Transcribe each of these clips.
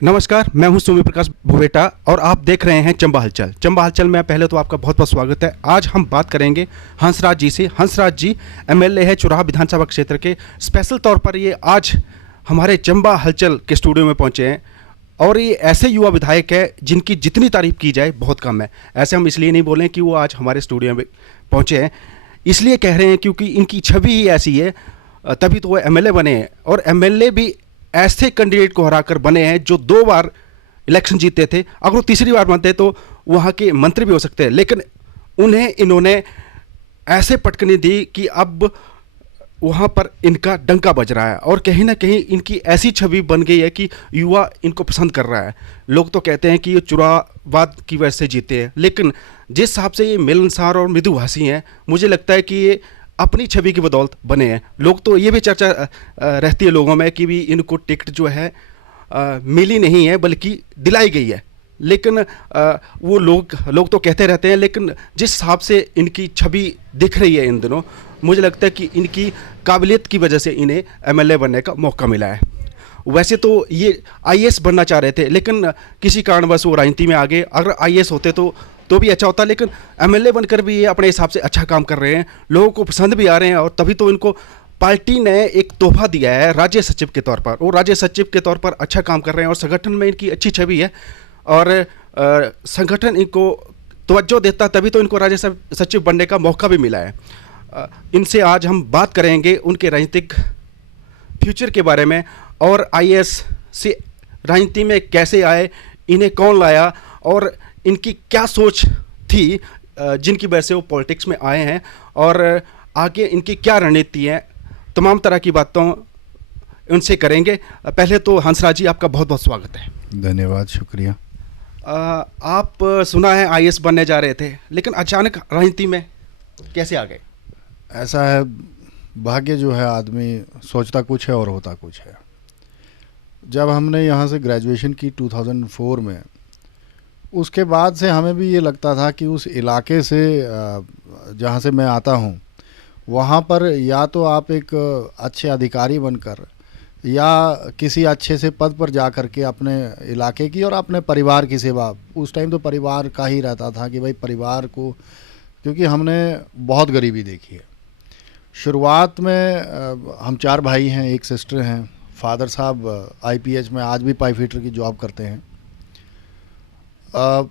नमस्कार, मैं हूं सूर्य प्रकाश भुवेटा और आप देख रहे हैं चंबा हलचल। चंबा हलचल में पहले तो आपका बहुत बहुत स्वागत है। आज हम बात करेंगे हंसराज जी से। हंसराज जी एमएलए है चुराह विधानसभा क्षेत्र के। स्पेशल तौर पर ये आज हमारे चंबा हलचल के स्टूडियो में पहुंचे हैं और ये ऐसे युवा विधायक है जिनकी जितनी तारीफ की जाए बहुत कम है। ऐसे हम इसलिए नहीं बोलें कि वो आज हमारे स्टूडियो में पहुंचे हैं, इसलिए कह रहे हैं क्योंकि इनकी छवि ही ऐसी है, तभी तो वो एमएलए बने हैं। और एमएलए भी ऐसे कैंडिडेट को हराकर बने हैं जो 2 बार इलेक्शन जीते थे। अगर वो तीसरी बार बनते तो वहाँ के मंत्री भी हो सकते हैं, लेकिन उन्हें इन्होंने ऐसे पटकनी दी कि अब वहाँ पर इनका डंका बज रहा है और कहीं ना कहीं इनकी ऐसी छवि बन गई है कि युवा इनको पसंद कर रहा है। लोग तो कहते हैं कि ये चुनावाद की वजह से जीते हैं, लेकिन जिस हिसाब से ये मिलनसार और मृदुभाषी हैं, मुझे लगता है कि ये अपनी छवि की बदौलत बने हैं। लोग तो ये भी चर्चा रहती है लोगों में कि भी इनको टिकट जो है मिली नहीं है बल्कि दिलाई गई है, लेकिन वो लोग तो कहते रहते हैं, लेकिन जिस हिसाब से इनकी छवि दिख रही है इन दिनों, मुझे लगता है कि इनकी काबिलियत की वजह से इन्हें एमएलए बनने का मौका मिला है। वैसे तो ये आईएएस बनना चाह रहे थे, लेकिन किसी कारणवश वो राजनीति में आ गए। अगर आईएएस होते तो भी अच्छा होता, लेकिन एमएलए बनकर भी ये अपने हिसाब से अच्छा काम कर रहे हैं, लोगों को पसंद भी आ रहे हैं और तभी तो इनको पार्टी ने एक तोहफा दिया है राज्य सचिव के तौर पर। वो राज्य सचिव के तौर पर अच्छा काम कर रहे हैं और संगठन में इनकी अच्छी छवि है और संगठन इनको तवज्जो देता, तभी तो इनको राज्य सचिव बनने का मौका भी मिला है। इनसे आज हम बात करेंगे उनके राजनीतिक फ्यूचर के बारे में और आईएएस से राजनीति में कैसे आए, इन्हें कौन लाया और इनकी क्या सोच थी जिनकी वजह से वो पॉलिटिक्स में आए हैं और आगे इनकी क्या रणनीति है। तमाम तरह की बातों उनसे करेंगे। पहले तो हंसराज जी, आपका बहुत बहुत स्वागत है। धन्यवाद, शुक्रिया। आप सुना है आईएएस बनने जा रहे थे, लेकिन अचानक राजनीति में कैसे आ गए? ऐसा है, भाग्य जो है, आदमी सोचता कुछ है और होता कुछ है। जब हमने यहाँ से ग्रेजुएशन की 2004 में, उसके बाद से हमें भी ये लगता था कि उस इलाके से जहाँ से मैं आता हूँ वहाँ पर या तो आप एक अच्छे अधिकारी बनकर या किसी अच्छे से पद पर जा कर के अपने इलाके की और अपने परिवार की सेवा, उस टाइम तो परिवार का ही रहता था कि भाई परिवार को, क्योंकि हमने बहुत गरीबी देखी है। शुरुआत में हम 4 भाई हैं, एक सिस्टर हैं। फादर साहब आईपीएच में आज भी पाइप फिटर की जॉब करते हैं।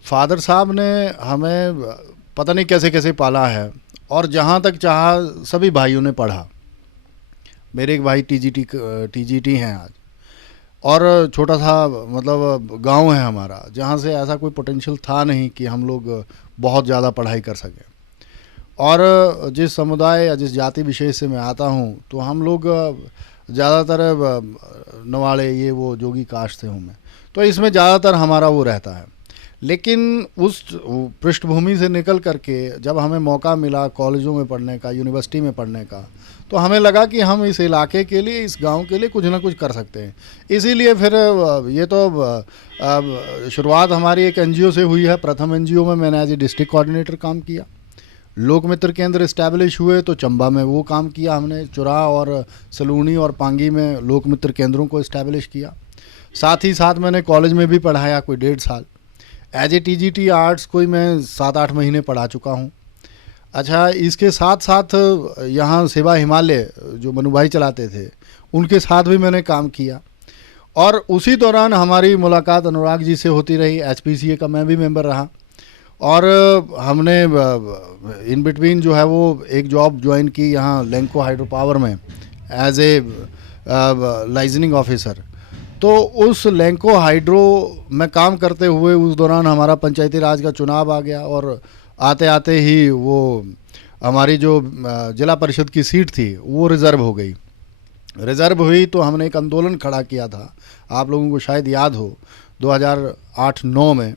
फादर साहब ने हमें पता नहीं कैसे कैसे पाला है और जहाँ तक चाहा सभी भाइयों ने पढ़ा। मेरे एक भाई टीजीटी हैं आज, और छोटा सा मतलब गांव है हमारा, जहाँ से ऐसा कोई पोटेंशियल था नहीं कि हम लोग बहुत ज़्यादा पढ़ाई कर सकें। और जिस समुदाय या जिस जाति विशेष से मैं आता हूँ, तो हम लोग ज़्यादातर नवाड़े, ये वो जोगी कास्ट से हूँ मैं, तो इसमें ज़्यादातर हमारा वो रहता है। लेकिन उस पृष्ठभूमि से निकल करके जब हमें मौका मिला कॉलेजों में पढ़ने का, यूनिवर्सिटी में पढ़ने का, तो हमें लगा कि हम इस इलाके के लिए, इस गांव के लिए कुछ ना कुछ कर सकते हैं। इसीलिए फिर ये तो शुरुआत हमारी एक एनजीओ से हुई है। प्रथम एनजीओ में मैंने एज ए डिस्ट्रिक्ट कोऑर्डिनेटर काम किया। लोक मित्र केंद्र इस्टेब्लिश हुए तो चंबा में वो काम किया हमने। चुराह और सलूनी और पांगी में लोक मित्र केंद्रों को इस्टेब्लिश किया। साथ ही साथ मैंने कॉलेज में भी पढ़ाया कोई 1.5 साल। एज ए टीजीटी आर्ट्स कोई मैं 7-8 महीने पढ़ा चुका हूँ। अच्छा, इसके साथ साथ यहाँ सेवा हिमालय जो मनु भाई चलाते थे, उनके साथ भी मैंने काम किया। और उसी दौरान हमारी मुलाकात अनुराग जी से होती रही। एचपीसीए का मैं भी मेंबर रहा और हमने इन बिटवीन जो है वो एक जॉब ज्वाइन की यहाँ लैंको हाइड्रो पावर में एज ए लाइजनिंग ऑफिसर। तो उस लैंको हाइड्रो में काम करते हुए उस दौरान हमारा पंचायती राज का चुनाव आ गया और आते आते ही वो हमारी जो जिला परिषद की सीट थी वो रिज़र्व हो गई। रिज़र्व हुई तो हमने एक आंदोलन खड़ा किया था, आप लोगों को शायद याद हो, 2008-9 में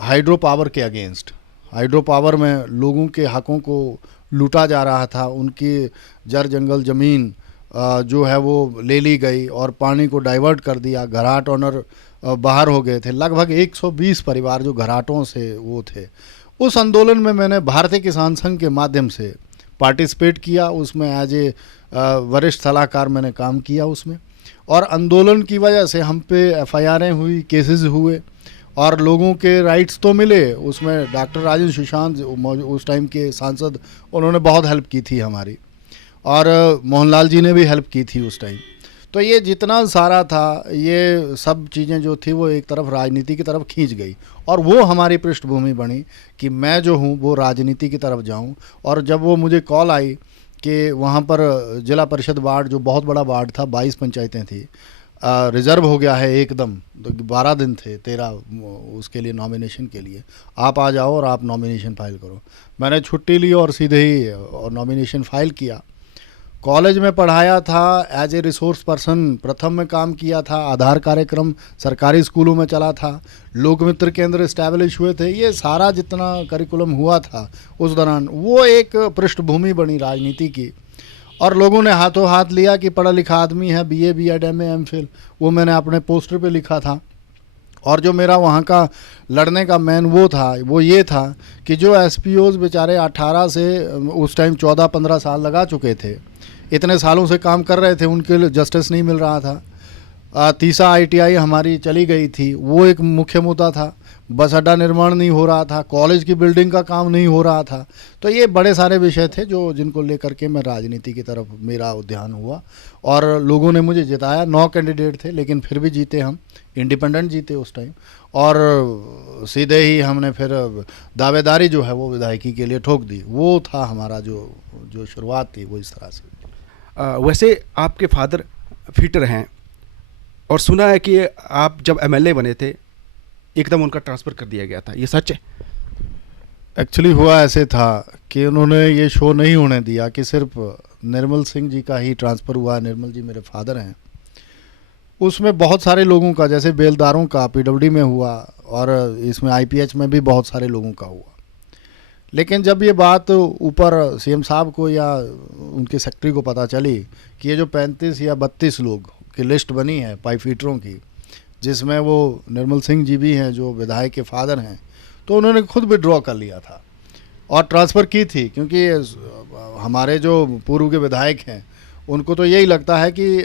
हाइड्रो पावर के अगेंस्ट। हाइड्रो पावर में लोगों के हकों को लूटा जा रहा था, उनकी जर जंगल ज़मीन जो है वो ले ली गई और पानी को डाइवर्ट कर दिया। घराट ऑनर बाहर हो गए थे, लगभग 120 परिवार जो घराटों से वो थे। उस आंदोलन में मैंने भारतीय किसान संघ के माध्यम से पार्टिसिपेट किया। उसमें एज ए वरिष्ठ सलाहकार मैंने काम किया उसमें। और आंदोलन की वजह से हम पे एफआईआरें हुई, केसेस हुए और लोगों के राइट्स तो मिले। उसमें डॉक्टर राजेंद्र सुशांत उस टाइम के सांसद, उन्होंने बहुत हेल्प की थी हमारी, और मोहनलाल जी ने भी हेल्प की थी उस टाइम। तो ये जितना सारा था, ये सब चीज़ें जो थी वो एक तरफ राजनीति की तरफ खींच गई, और वो हमारी पृष्ठभूमि बनी कि मैं जो हूँ वो राजनीति की तरफ जाऊँ। और जब वो मुझे कॉल आई कि वहाँ पर जिला परिषद वार्ड, जो बहुत बड़ा वार्ड था, 22 पंचायतें थी, रिज़र्व हो गया है एकदम, तो 12 दिन थे, 13 उसके लिए नॉमिनेशन के लिए, आप आ जाओ और आप नॉमिनेशन फाइल करो। मैंने छुट्टी ली और सीधे ही और नॉमिनेशन फाइल किया। कॉलेज में पढ़ाया था, एज ए रिसोर्स पर्सन प्रथम में काम किया था, आधार कार्यक्रम सरकारी स्कूलों में चला था, लोकमित्र केंद्र इस्टेब्लिश हुए थे। ये सारा जितना करिकुलम हुआ था उस दौरान, वो एक पृष्ठभूमि बनी राजनीति की, और लोगों ने हाथों हाथ लिया कि पढ़ा लिखा आदमी है, बीए, बीएड, एमए, एमफिल, वो मैंने अपने पोस्टर पे लिखा था। और जो मेरा वहाँ का लड़ने का मेन वो था, वो ये था कि जो एसपीओज बेचारे 18 से उस टाइम 14-15 साल लगा चुके थे, इतने सालों से काम कर रहे थे, उनके लिए जस्टिस नहीं मिल रहा था। तीसरा आईटीआई हमारी चली गई थी, वो एक मुख्य मुद्दा था। बस अड्डा निर्माण नहीं हो रहा था, कॉलेज की बिल्डिंग का काम नहीं हो रहा था। तो ये बड़े सारे विषय थे जो जिनको लेकर के मैं राजनीति की तरफ मेरा ध्यान हुआ, और लोगों ने मुझे जिताया। 9 कैंडिडेट थे, लेकिन फिर भी जीते हम, इंडिपेंडेंट जीते उस टाइम। और सीधे ही हमने फिर दावेदारी जो है वो विधायकी के लिए ठोक दी। वो था हमारा जो शुरुआत थी, वो इस तरह से। वैसे आपके फादर फिटर हैं, और सुना है कि आप जब एमएलए बने थे एकदम उनका ट्रांसफ़र कर दिया गया था, ये सच है? एक्चुअली हुआ ऐसे था कि उन्होंने ये शो नहीं होने दिया कि सिर्फ निर्मल सिंह जी का ही ट्रांसफ़र हुआ। निर्मल जी मेरे फादर हैं। उसमें बहुत सारे लोगों का, जैसे बेलदारों का पीडब्ल्यूडी में हुआ, और इसमें आईपीएच में भी बहुत सारे लोगों का हुआ। लेकिन जब ये बात ऊपर सीएम साहब को या उनके सेक्रेटरी को पता चली कि ये जो 35 या 32 लोग की लिस्ट बनी है पाइप फिटरों की, जिसमें वो निर्मल सिंह जी भी हैं जो विधायक के फादर हैं, तो उन्होंने खुद विड्रॉ कर लिया था और ट्रांसफ़र की थी। क्योंकि हमारे जो पूर्व के विधायक हैं, उनको तो यही लगता है कि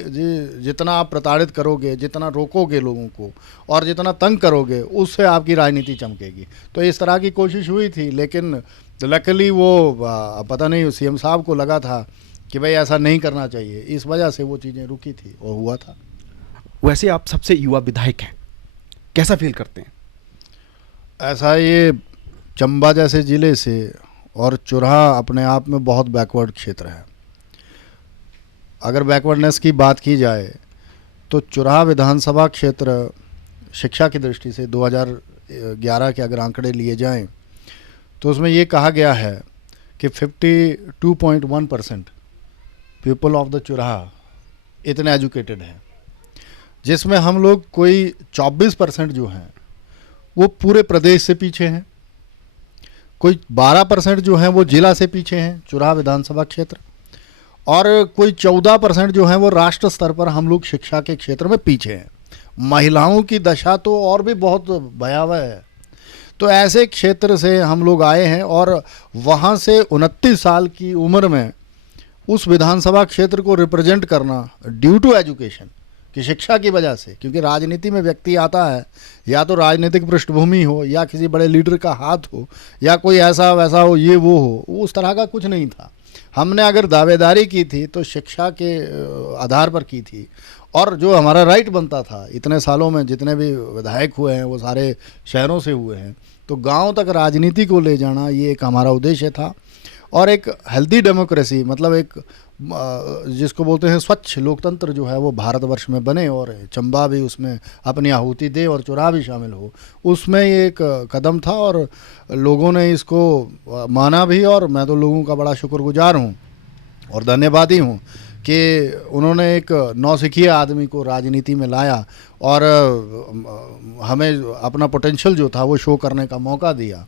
जितना आप प्रताड़ित करोगे, जितना रोकोगे लोगों को और जितना तंग करोगे, उससे आपकी राजनीति चमकेगी। तो इस तरह की कोशिश हुई थी, लेकिन लकीली वो पता नहीं सीएम साहब को लगा था कि भाई ऐसा नहीं करना चाहिए, इस वजह से वो चीज़ें रुकी थी और हुआ था। वैसे आप सबसे युवा विधायक हैं, कैसा फील करते हैं? ऐसा, ये चंबा जैसे ज़िले से और चुराहा अपने आप में बहुत बैकवर्ड क्षेत्र है। अगर बैकवर्डनेस की बात की जाए तो चुराहा विधानसभा क्षेत्र शिक्षा की दृष्टि से 2011 के अगर आंकड़े लिए जाएं तो उसमें ये कहा गया है कि 52.1% पीपल ऑफ द चुराहा इतने एजुकेटेड हैं, जिसमें हम लोग कोई 24% जो हैं वो पूरे प्रदेश से पीछे हैं, कोई 12% जो हैं वो जिला से पीछे हैं चुराहा विधानसभा क्षेत्र, और कोई 14% जो हैं वो राष्ट्र स्तर पर हम लोग शिक्षा के क्षेत्र में पीछे हैं। महिलाओं की दशा तो और भी बहुत भयावह है। तो ऐसे क्षेत्र से हम लोग आए हैं, और वहाँ से 29 साल की उम्र में उस विधानसभा क्षेत्र को रिप्रेजेंट करना ड्यू टू एजुकेशन, कि शिक्षा की वजह से, क्योंकि राजनीति में व्यक्ति आता है या तो राजनीतिक पृष्ठभूमि हो या किसी बड़े लीडर का हाथ हो या कोई ऐसा वैसा हो, ये वो हो, उस तरह का कुछ नहीं था। हमने अगर दावेदारी की थी तो शिक्षा के आधार पर की थी, और जो हमारा राइट बनता था, इतने सालों में जितने भी विधायक हुए हैं वो सारे शहरों से हुए हैं, तो गांव तक राजनीति को ले जाना ये एक हमारा उद्देश्य था। और एक हेल्दी डेमोक्रेसी, मतलब एक जिसको बोलते हैं स्वच्छ लोकतंत्र जो है वो भारतवर्ष में बने, और चंबा भी उसमें अपनी आहुति दे और चुराहा भी शामिल हो, उसमें ये एक कदम था। और लोगों ने इसको माना भी, और मैं तो लोगों का बड़ा शुक्रगुजार हूँ और धन्यवादी हूँ कि उन्होंने एक नौसिखिए आदमी को राजनीति में लाया और हमें अपना पोटेंशियल जो था वो शो करने का मौका दिया।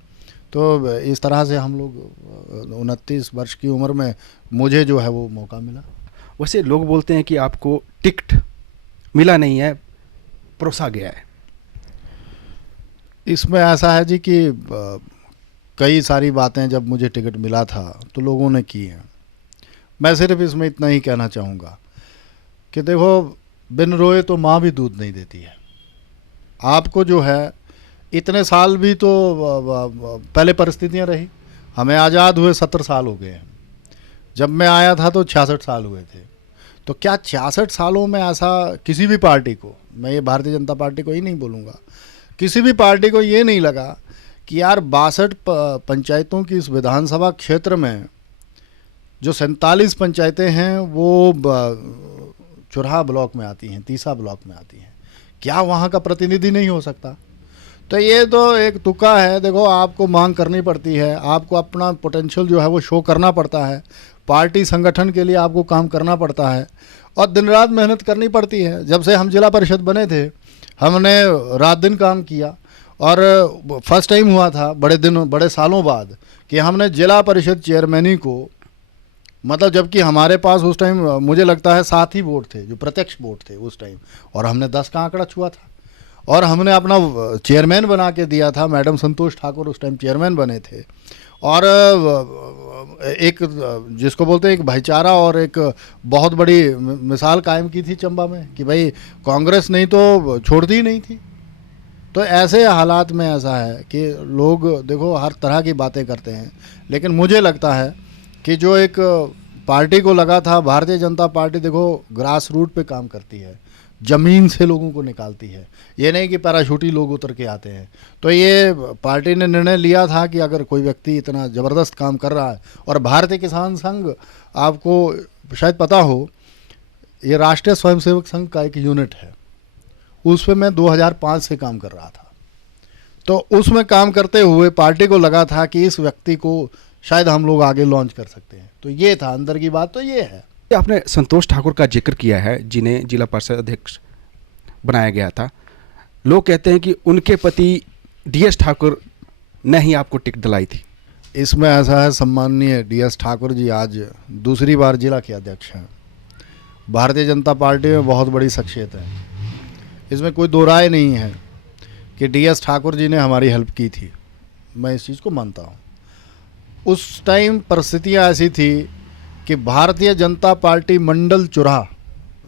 तो इस तरह से हम लोग 29 वर्ष की उम्र में मुझे जो है वो मौका मिला। वैसे लोग बोलते हैं कि आपको टिकट मिला नहीं है, परोसा गया है। इसमें ऐसा है जी कि कई सारी बातें जब मुझे टिकट मिला था तो लोगों ने की हैं। मैं सिर्फ इसमें इतना ही कहना चाहूँगा कि देखो, बिन रोए तो माँ भी दूध नहीं देती है। आपको जो है इतने साल भी तो पहले परिस्थितियाँ रही, हमें आज़ाद हुए 70 साल हो गए हैं। जब मैं आया था तो 66 साल हुए थे। तो क्या 66 सालों में ऐसा किसी भी पार्टी को, मैं ये भारतीय जनता पार्टी को ही नहीं बोलूँगा, किसी भी पार्टी को ये नहीं लगा कि यार 62 पंचायतों की इस विधानसभा क्षेत्र में जो 47 पंचायतें हैं वो चुराहा ब्लॉक में आती हैं, तीसा ब्लॉक में आती हैं, क्या वहाँ का प्रतिनिधि नहीं हो सकता? तो ये तो एक तुक्का है। देखो, आपको मांग करनी पड़ती है, आपको अपना पोटेंशियल जो है वो शो करना पड़ता है, पार्टी संगठन के लिए आपको काम करना पड़ता है और दिन रात मेहनत करनी पड़ती है। जब से हम जिला परिषद बने थे हमने रात दिन काम किया और फर्स्ट टाइम हुआ था बड़े सालों बाद कि हमने जिला परिषद चेयरमैनी को, मतलब जबकि हमारे पास उस टाइम मुझे लगता है 7 ही वोट थे जो प्रत्यक्ष वोट थे उस टाइम, और हमने 10 का आंकड़ा छुआ था और हमने अपना चेयरमैन बना के दिया था। मैडम संतोष ठाकुर उस टाइम चेयरमैन बने थे और एक जिसको बोलते हैं एक भाईचारा और एक बहुत बड़ी मिसाल कायम की थी चंबा में कि भाई कांग्रेस नहीं तो छोड़ती ही नहीं थी। तो ऐसे हालात में ऐसा है कि लोग देखो हर तरह की बातें करते हैं, लेकिन मुझे लगता है कि जो एक पार्टी को लगा था, भारतीय जनता पार्टी देखो ग्रास रूट पे काम करती है, ज़मीन से लोगों को निकालती है, ये नहीं कि पैराशूटी लोग उतर के आते हैं। तो ये पार्टी ने निर्णय लिया था कि अगर कोई व्यक्ति इतना ज़बरदस्त काम कर रहा है, और भारतीय किसान संघ आपको शायद पता हो ये राष्ट्रीय स्वयंसेवक संघ का एक यूनिट है, उस पर मैं 2005 से काम कर रहा था। तो उसमें काम करते हुए पार्टी को लगा था कि इस व्यक्ति को शायद हम लोग आगे लॉन्च कर सकते हैं। तो ये था अंदर की बात, तो ये है। आपने संतोष ठाकुर का जिक्र किया है जिन्हें जिला परिषद अध्यक्ष बनाया गया था। लोग कहते हैं कि उनके पति DS ठाकुर ने ही आपको टिकट दिलाई थी। इसमें ऐसा है, सम्माननीय DS ठाकुर जी आज दूसरी बार जिला के अध्यक्ष हैं। भारतीय जनता पार्टी में बहुत बड़ी शख्सियत है, इसमें कोई दो राय नहीं है कि DS ठाकुर जी ने हमारी हेल्प की थी, मैं इस चीज़ को मानता हूँ। उस टाइम परिस्थितियाँ ऐसी थी कि भारतीय जनता पार्टी मंडल चुराहा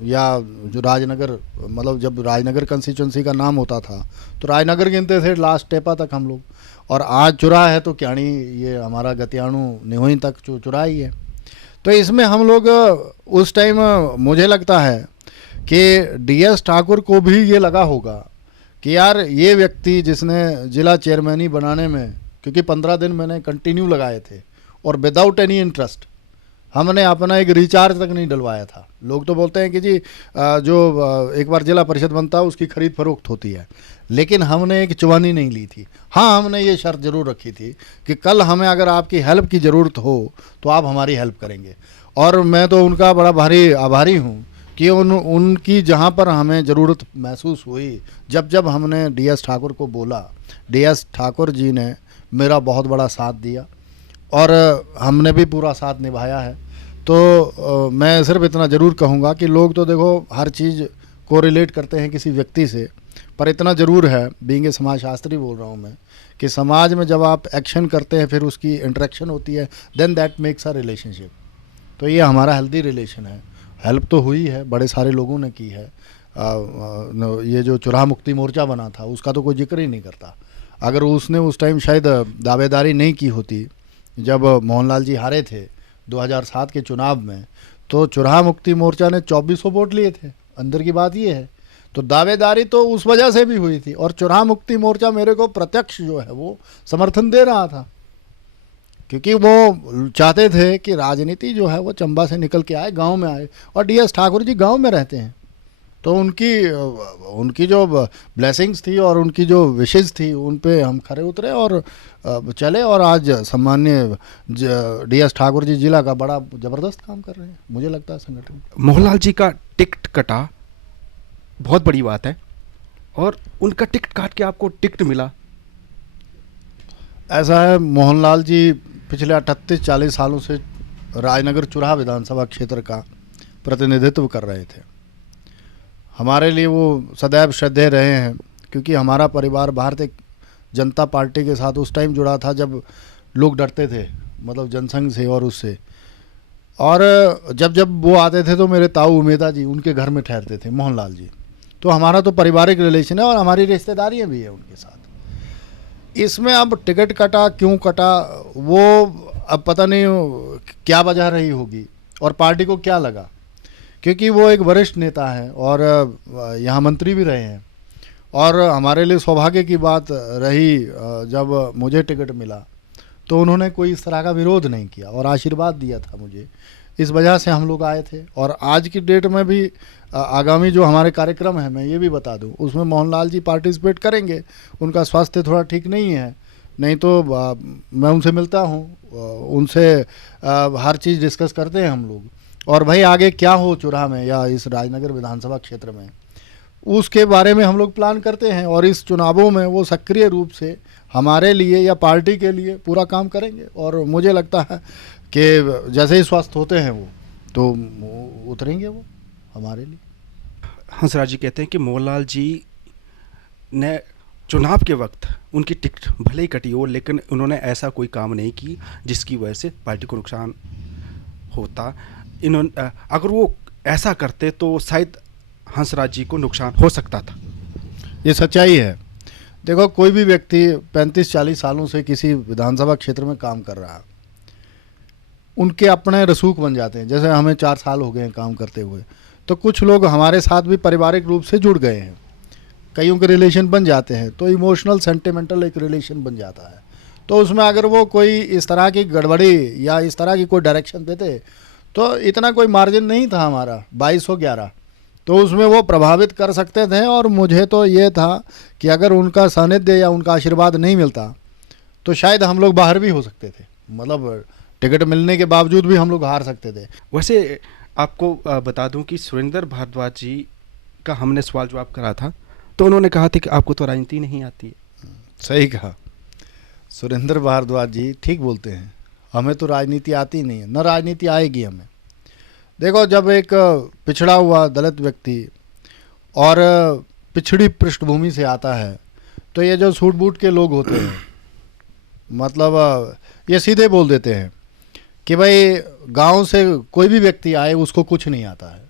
या जो राजनगर, मतलब जब राजनगर कंस्टिट्यूंसी का नाम होता था तो राजनगर गिनते थे लास्ट टेपा तक हम लोग, और आज चुराहा है तो क्याणी ये हमारा गतियाणु निहोई तक चुराहा ही है। तो इसमें हम लोग उस टाइम मुझे लगता है कि DS ठाकुर को भी ये लगा होगा कि यार ये व्यक्ति जिसने जिला चेयरमैनी बनाने में, क्योंकि 15 दिन मैंने कंटिन्यू लगाए थे और विदाउट एनी इंटरेस्ट, हमने अपना एक रिचार्ज तक नहीं डलवाया था। लोग तो बोलते हैं कि जी जो एक बार जिला परिषद बनता है उसकी खरीद फरोख्त होती है, लेकिन हमने एक चुवानी नहीं ली थी। हाँ, हमने ये शर्त ज़रूर रखी थी कि कल हमें अगर आपकी हेल्प की ज़रूरत हो तो आप हमारी हेल्प करेंगे, और मैं तो उनका बड़ा भारी आभारी हूँ कि उनकी जहाँ पर हमें ज़रूरत महसूस हुई, जब हमने DS ठाकुर को बोला, DS ठाकुर जी ने मेरा बहुत बड़ा साथ दिया और हमने भी पूरा साथ निभाया है। तो मैं सिर्फ इतना ज़रूर कहूँगा कि लोग तो देखो हर चीज़ को रिलेट करते हैं किसी व्यक्ति से, पर इतना ज़रूर है, बीइंग ए समाजशास्त्री बोल रहा हूँ मैं, कि समाज में जब आप एक्शन करते हैं फिर उसकी इंटरेक्शन होती है, then that makes a relationship. तो ये हमारा हेल्दी रिलेशन है। हेल्प तो हुई है, बड़े सारे लोगों ने की है। ये जो चुराहा मुक्ति मोर्चा बना था उसका तो कोई जिक्र ही नहीं करता। अगर उसने उस टाइम शायद दावेदारी नहीं की होती, जब मोहनलाल जी हारे थे 2007 के चुनाव में, तो चुराहा मुक्ति मोर्चा ने 2400 वोट लिए थे। अंदर की बात ये है, तो दावेदारी तो उस वजह से भी हुई थी, और चुराहा मुक्ति मोर्चा मेरे को प्रत्यक्ष जो है वो समर्थन दे रहा था, क्योंकि वो चाहते थे कि राजनीति जो है वो चंबा से निकल के आए, गांव में आए, और DS ठाकुर जी गांव में रहते हैं। तो उनकी जो ब्लेसिंग्स थी और उनकी जो विशेष थी उन पे हम खरे उतरे और चले, और आज सम्मान्य DS ठाकुर जी जिला का बड़ा ज़बरदस्त काम कर रहे हैं, मुझे लगता है संगठन। मोहनलाल जी का टिकट कटा, बहुत बड़ी बात है, और उनका टिकट काट के आपको टिकट मिला। ऐसा है, मोहनलाल जी पिछले 38-40 सालों से राजनगर चुराहा विधानसभा क्षेत्र का प्रतिनिधित्व कर रहे थे। हमारे लिए वो सदैव श्रद्धेय रहे हैं, क्योंकि हमारा परिवार भारतीय जनता पार्टी के साथ उस टाइम जुड़ा था जब लोग डरते थे, मतलब जनसंघ से और उससे। और जब जब वो आते थे तो मेरे ताऊ उमेदा जी उनके घर में ठहरते थे, मोहनलाल जी। तो हमारा तो पारिवारिक रिलेशन है और हमारी रिश्तेदारियाँ भी है उनके साथ। इसमें अब टिकट कटा, क्यों कटा, वो अब पता नहीं क्या वजह रही होगी और पार्टी को क्या लगा, क्योंकि वो एक वरिष्ठ नेता है और यहाँ मंत्री भी रहे हैं। और हमारे लिए सौभाग्य की बात रही, जब मुझे टिकट मिला तो उन्होंने कोई इस तरह का विरोध नहीं किया और आशीर्वाद दिया था मुझे। इस वजह से हम लोग आए थे। और आज की डेट में भी आगामी जो हमारे कार्यक्रम है, मैं ये भी बता दूं, उसमें मोहनलाल जी पार्टिसिपेट करेंगे। उनका स्वास्थ्य थोड़ा ठीक नहीं है, नहीं तो मैं उनसे मिलता हूँ, उनसे हर चीज़ डिस्कस करते हैं हम लोग। और भाई आगे क्या हो चुराह में या इस राजनगर विधानसभा क्षेत्र में, उसके बारे में हम लोग प्लान करते हैं। और इस चुनावों में वो सक्रिय रूप से हमारे लिए या पार्टी के लिए पूरा काम करेंगे। और मुझे लगता है कि जैसे ही स्वस्थ होते हैं वो तो उतरेंगे वो हमारे लिए। हंसराज जी कहते हैं कि मोहनलाल जी ने चुनाव के वक्त उनकी टिकट भले ही कटी हो, लेकिन उन्होंने ऐसा कोई काम नहीं की जिसकी वजह से पार्टी को नुकसान होता। इन्होंने अगर वो ऐसा करते तो शायद हंसराज जी को नुकसान हो सकता था। ये सच्चाई है। देखो, कोई भी व्यक्ति 35-40 सालों से किसी विधानसभा क्षेत्र में काम कर रहा है, उनके अपने रसूख बन जाते हैं। जैसे हमें 4 साल हो गए हैं काम करते हुए, तो कुछ लोग हमारे साथ भी पारिवारिक रूप से जुड़ गए हैं, कईयों के रिलेशन बन जाते हैं, तो इमोशनल सेंटिमेंटल एक रिलेशन बन जाता है। तो उसमें अगर वो कोई इस तरह की गड़बड़ी या इस तरह की कोई डायरेक्शन देते तो इतना कोई मार्जिन नहीं था हमारा 2211, तो उसमें वो प्रभावित कर सकते थे। और मुझे तो ये था कि अगर उनका सानिध्य या उनका आशीर्वाद नहीं मिलता तो शायद हम लोग बाहर भी हो सकते थे, मतलब टिकट मिलने के बावजूद भी हम लोग हार सकते थे। वैसे आपको बता दूं कि सुरेंद्र भारद्वाज जी का हमने सवाल जवाब करा था, तो उन्होंने कहा था कि आपको तो राजनीति नहीं आती है। सही कहा, सुरेंद्र भारद्वाज जी ठीक बोलते हैं, हमें तो राजनीति आती नहीं है, न राजनीति आएगी हमें। देखो, जब एक पिछड़ा हुआ दलित व्यक्ति और पिछड़ी पृष्ठभूमि से आता है, तो ये जो सूट बूट के लोग होते हैं, मतलब ये सीधे बोल देते हैं कि भाई गांव से कोई भी व्यक्ति आए उसको कुछ नहीं आता है।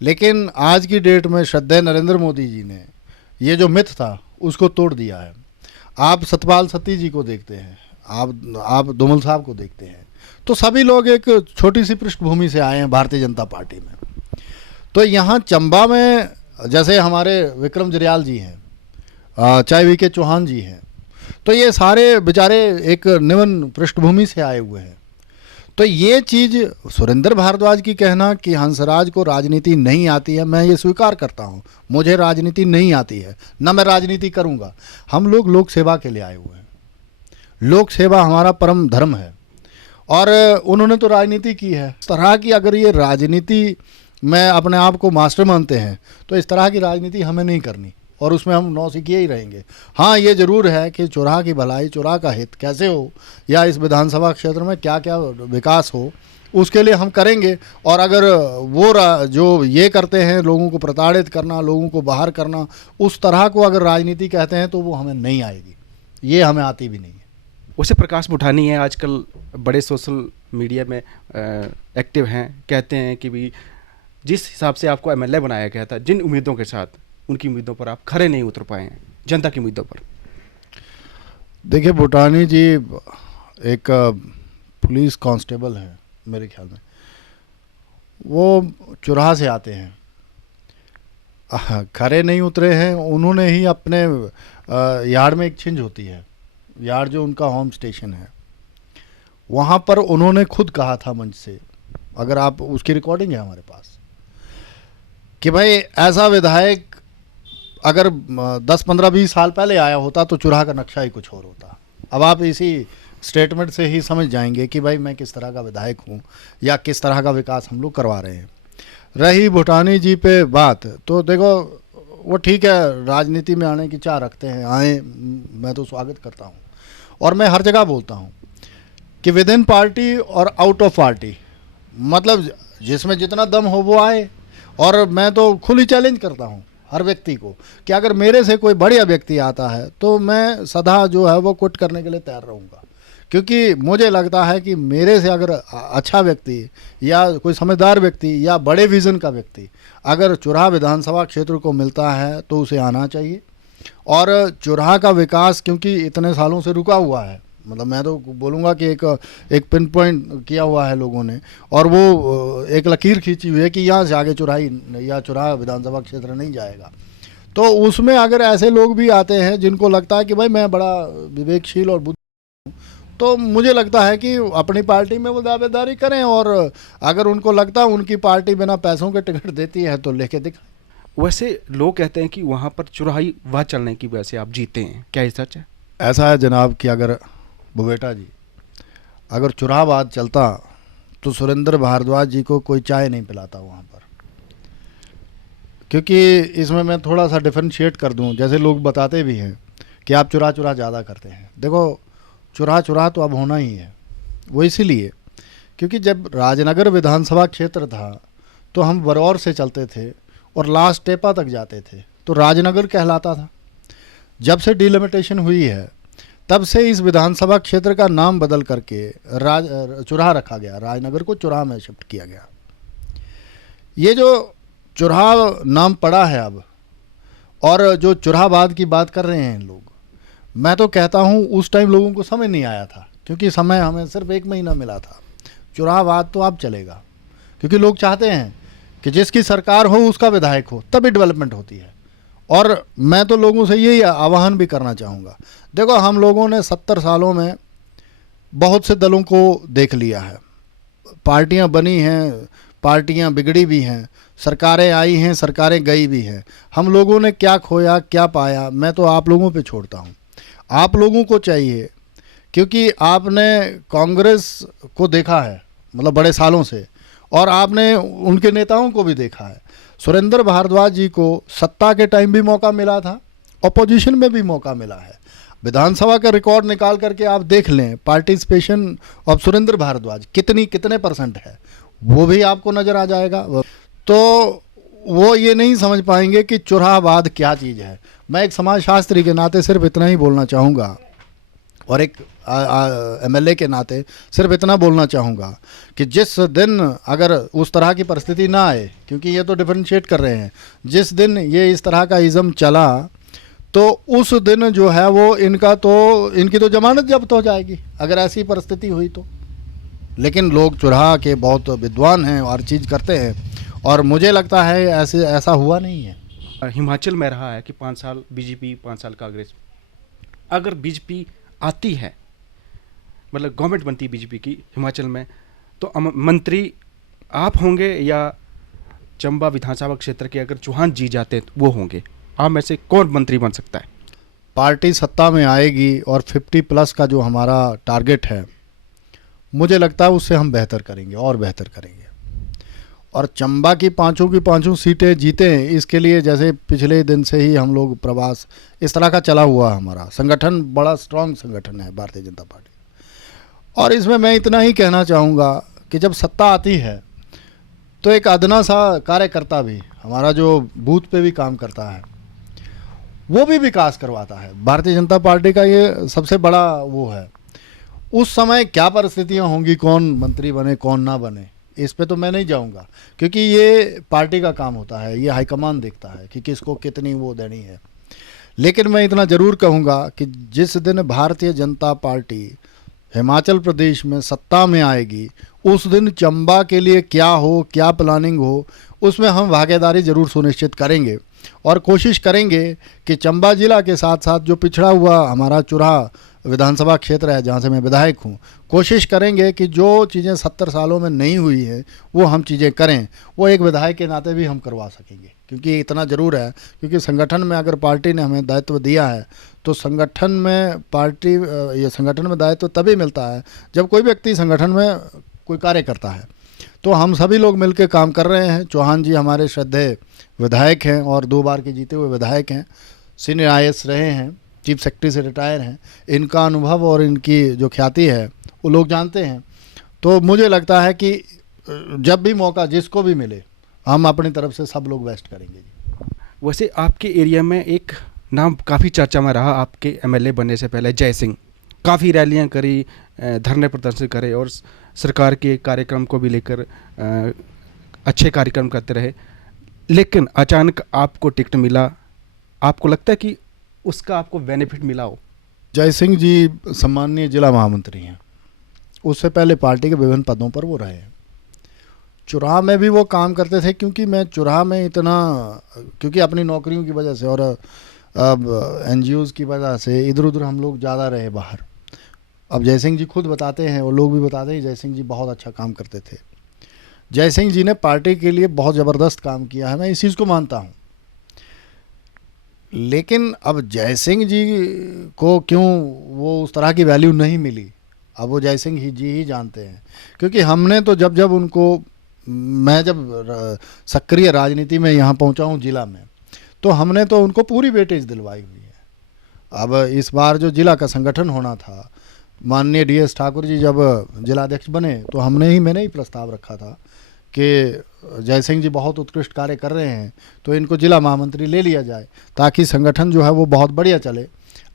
लेकिन आज की डेट में श्रद्धेय नरेंद्र मोदी जी ने ये जो मिथ था उसको तोड़ दिया है। आप सतपाल सत्ती जी को देखते हैं, आप धूमल साहब को देखते हैं, तो सभी लोग एक छोटी सी पृष्ठभूमि से आए हैं भारतीय जनता पार्टी में। तो यहाँ चंबा में जैसे हमारे विक्रम जरियाल जी हैं, चाहे वी के चौहान जी हैं, तो ये सारे बेचारे एक निम्न पृष्ठभूमि से आए हुए हैं। तो ये चीज़ सुरेंद्र भारद्वाज की कहना कि हंसराज को राजनीति नहीं आती है, मैं ये स्वीकार करता हूँ, मुझे राजनीति नहीं आती है, ना मैं राजनीति करूँगा। हम लोग लोक सेवा के लिए आए हुए हैं, लोक सेवा हमारा परम धर्म है। और उन्होंने तो राजनीति की है। इस तरह की अगर ये राजनीति में अपने आप को मास्टर मानते हैं तो इस तरह की राजनीति हमें नहीं करनी और उसमें हम नौसिखिए ही रहेंगे। हाँ, ये ज़रूर है कि चुराह की भलाई, चुराह का हित कैसे हो या इस विधानसभा क्षेत्र में क्या क्या विकास हो, उसके लिए हम करेंगे। और अगर वो जो ये करते हैं, लोगों को प्रताड़ित करना, लोगों को बाहर करना, उस तरह को अगर राजनीति कहते हैं तो वो हमें नहीं आएगी, ये हमें आती भी नहीं है। उसे प्रकाश बुठानी है, आजकल बड़े सोशल मीडिया में एक्टिव हैं, कहते हैं कि भी जिस हिसाब से आपको एमएलए बनाया गया था, जिन उम्मीदों के साथ, उनकी उम्मीदों पर आप खरे नहीं उतर पाए हैं, जनता की उम्मीदों पर। देखिए, बुटानी जी एक पुलिस कांस्टेबल हैं मेरे ख्याल में, वो चुराह से आते हैं, खरे नहीं उतरे हैं। उन्होंने ही अपने यार्ड में एक छिंज होती है, यार्ड जो उनका होम स्टेशन है, वहाँ पर उन्होंने खुद कहा था मंच से, अगर आप उसकी रिकॉर्डिंग है हमारे पास, कि भाई ऐसा विधायक अगर 10-15-20 साल पहले आया होता तो चुराह का नक्शा ही कुछ और होता। अब आप इसी स्टेटमेंट से ही समझ जाएंगे कि भाई मैं किस तरह का विधायक हूँ या किस तरह का विकास हम लोग करवा रहे हैं। रही भुटानी जी पे बात, तो देखो वो ठीक है, राजनीति में आने की चाह रखते हैं, आए, मैं तो स्वागत करता हूँ। और मैं हर जगह बोलता हूँ कि विद इन पार्टी और आउट ऑफ पार्टी, मतलब जिसमें जितना दम हो वो आए। और मैं तो खुली चैलेंज करता हूँ हर व्यक्ति को कि अगर मेरे से कोई बढ़िया व्यक्ति आता है तो मैं सदा जो है वो क्विट करने के लिए तैयार रहूँगा, क्योंकि मुझे लगता है कि मेरे से अगर अच्छा व्यक्ति या कोई समझदार व्यक्ति या बड़े विज़न का व्यक्ति अगर चुराह विधानसभा क्षेत्र को मिलता है तो उसे आना चाहिए। और चुराह का विकास क्योंकि इतने सालों से रुका हुआ है, मतलब मैं तो बोलूँगा कि एक पिन पॉइंट किया हुआ है लोगों ने, और वो एक लकीर खींची हुई है कि यहाँ से आगे चुराह विधानसभा क्षेत्र नहीं जाएगा। तो उसमें अगर ऐसे लोग भी आते हैं जिनको लगता है कि भाई मैं बड़ा विवेकशील और बुद्धि हूँ, तो मुझे लगता है कि अपनी पार्टी में वो दावेदारी करें, और अगर उनको लगता है उनकी पार्टी बिना पैसों के टिकट देती है तो लेके दिखाएं। वैसे लोग कहते हैं कि वहाँ पर चुराही वाद चलने की वजह से आप जीते हैं, क्या ये सच है? ऐसा है जनाब कि अगर बुवेटा जी अगर चुराहवाद चलता तो सुरेंद्र भारद्वाज जी को कोई चाय नहीं पिलाता वहाँ पर। क्योंकि इसमें मैं थोड़ा सा डिफरेंशिएट कर दूं, जैसे लोग बताते भी हैं कि आप चुरा ज़्यादा करते हैं। देखो चुरा तो अब होना ही है, वो इसीलिए क्योंकि जब राजनगर विधानसभा क्षेत्र था तो हम बरौर से चलते थे और लास्ट टेपा तक जाते थे तो राजनगर कहलाता था। जब से डिलिमिटेशन हुई है तब से इस विधानसभा क्षेत्र का नाम बदल करके चुराह रखा गया, राजनगर को चुराह में शिफ्ट किया गया। ये जो चुराह नाम पड़ा है अब, और जो चुराहवाद की बात कर रहे हैं लोग, मैं तो कहता हूँ उस टाइम लोगों को समझ नहीं आया था, क्योंकि समय हमें सिर्फ 1 महीना मिला था। चुराहवाद तो अब चलेगा, क्योंकि लोग चाहते हैं कि जिसकी सरकार हो उसका विधायक हो, तभी डेवलपमेंट होती है। और मैं तो लोगों से यही आह्वान भी करना चाहूँगा। देखो हम लोगों ने 70 सालों में बहुत से दलों को देख लिया है, पार्टियां बनी हैं, पार्टियां बिगड़ी भी हैं, सरकारें आई हैं, सरकारें गई भी हैं। हम लोगों ने क्या खोया क्या पाया, मैं तो आप लोगों पे छोड़ता हूँ। आप लोगों को चाहिए, क्योंकि आपने कांग्रेस को देखा है मतलब बड़े सालों से, और आपने उनके नेताओं को भी देखा है। सुरेंद्र भारद्वाज जी को सत्ता के टाइम भी मौका मिला था, अपोजिशन में भी मौका मिला है। विधानसभा का रिकॉर्ड निकाल करके आप देख लें, पार्टिसिपेशन ऑफ सुरेंद्र भारद्वाज कितने % है, वो भी आपको नज़र आ जाएगा। तो वो ये नहीं समझ पाएंगे कि चुराहवाद क्या चीज़ है। मैं एक समाजशास्त्री के नाते सिर्फ इतना ही बोलना चाहूँगा, और एक MLA के नाते सिर्फ इतना बोलना चाहूँगा कि जिस दिन अगर उस तरह की परिस्थिति ना आए, क्योंकि ये तो डिफरेंशिएट कर रहे हैं, जिस दिन ये इस तरह का इज़म चला तो उस दिन जो है वो इनकी तो जमानत जब्त हो जाएगी अगर ऐसी परिस्थिति हुई तो। लेकिन लोग चुराह के बहुत विद्वान हैं और चीज़ करते हैं, और मुझे लगता है ऐसा हुआ नहीं है। हिमाचल में रहा है कि 5 साल बीजेपी, 5 साल कांग्रेस। अगर बीजेपी आती है, मतलब गवर्नमेंट बनती है बीजेपी की हिमाचल में, तो मंत्री आप होंगे या चंबा विधानसभा क्षेत्र के अगर चौहान जी जाते तो वो होंगे? आप में से कौन मंत्री बन सकता है? पार्टी सत्ता में आएगी और 50+ का जो हमारा टारगेट है, मुझे लगता है उससे हम बेहतर करेंगे और बेहतर करेंगे। और चंबा की पांचों सीटें जीतें, इसके लिए जैसे पिछले दिन से ही हम लोग प्रवास इस तरह का चला हुआ, हमारा संगठन बड़ा स्ट्रांग संगठन है भारतीय जनता पार्टी। और इसमें मैं इतना ही कहना चाहूँगा कि जब सत्ता आती है तो एक अदना सा कार्यकर्ता भी, हमारा जो बूथ पे भी काम करता है, वो भी विकास करवाता है। भारतीय जनता पार्टी का ये सबसे बड़ा वो है। उस समय क्या परिस्थितियाँ होंगी, कौन मंत्री बने कौन ना बने, इस पे तो मैं नहीं जाऊंगा, क्योंकि ये पार्टी का काम होता है, ये हाईकमान देखता है कि किसको कितनी वो देनी है। लेकिन मैं इतना ज़रूर कहूँगा कि जिस दिन भारतीय जनता पार्टी हिमाचल प्रदेश में सत्ता में आएगी, उस दिन चंबा के लिए क्या हो, क्या प्लानिंग हो, उसमें हम भागीदारी ज़रूर सुनिश्चित करेंगे। और कोशिश करेंगे कि चंबा ज़िला के साथ साथ जो पिछड़ा हुआ हमारा चुराह विधानसभा क्षेत्र है जहाँ से मैं विधायक हूँ, कोशिश करेंगे कि जो चीज़ें 70 सालों में नहीं हुई हैं वो हम चीज़ें करें, वो एक विधायक के नाते भी हम करवा सकेंगे। क्योंकि इतना ज़रूर है, क्योंकि संगठन में अगर पार्टी ने हमें दायित्व दिया है तो संगठन में दायित्व तभी मिलता है जब कोई व्यक्ति संगठन में कोई कार्य करता है। तो हम सभी लोग मिलकर काम कर रहे हैं। चौहान जी हमारे श्रद्धेय विधायक हैं और 2 बार के जीते हुए विधायक हैं, सीनियर IAS रहे हैं, चीफ सेक्रेटरी से रिटायर हैं। इनका अनुभव और इनकी जो ख्याति है वो लोग जानते हैं। तो मुझे लगता है कि जब भी मौका जिसको भी मिले, हम अपनी तरफ से सब लोग बेस्ट करेंगे। वैसे आपके एरिया में एक नाम काफ़ी चर्चा में रहा आपके MLA बनने से पहले, जय सिंह, काफ़ी रैलियां करी, धरने प्रदर्शन करे और सरकार के कार्यक्रम को भी लेकर अच्छे कार्यक्रम करते रहे, लेकिन अचानक आपको टिकट मिला, आपको लगता है कि उसका आपको बेनिफिट मिला हो? जय सिंह जी सम्माननीय जिला महामंत्री हैं, उससे पहले पार्टी के विभिन्न पदों पर वो रहे हैं। चुराह में भी वो काम करते थे, क्योंकि मैं चुराह में इतना, क्योंकि अपनी नौकरियों की वजह से और अब एनजीओज़ की वजह से इधर उधर हम लोग ज़्यादा रहे बाहर। अब जय सिंह जी खुद बताते हैं और लोग भी बताते हैं, जय सिंह जी बहुत अच्छा काम करते थे। जय सिंह जी ने पार्टी के लिए बहुत ज़बरदस्त काम किया है, मैं इस चीज़ को मानता हूँ। लेकिन अब जय सिंह जी को क्यों वो उस तरह की वैल्यू नहीं मिली, अब वो जय सिंह जी ही जानते हैं। क्योंकि हमने तो जब जब उनको, मैं जब सक्रिय राजनीति में यहाँ पहुँचा हूँ जिला में, तो हमने तो उनको पूरी वेटेज दिलवाई हुई है। अब इस बार जो जिला का संगठन होना था, माननीय डीएस ठाकुर जी जब जिलाध्यक्ष बने, तो मैंने ही प्रस्ताव रखा था कि जय सिंह जी बहुत उत्कृष्ट कार्य कर रहे हैं, तो इनको जिला महामंत्री ले लिया जाए, ताकि संगठन जो है वो बहुत बढ़िया चले।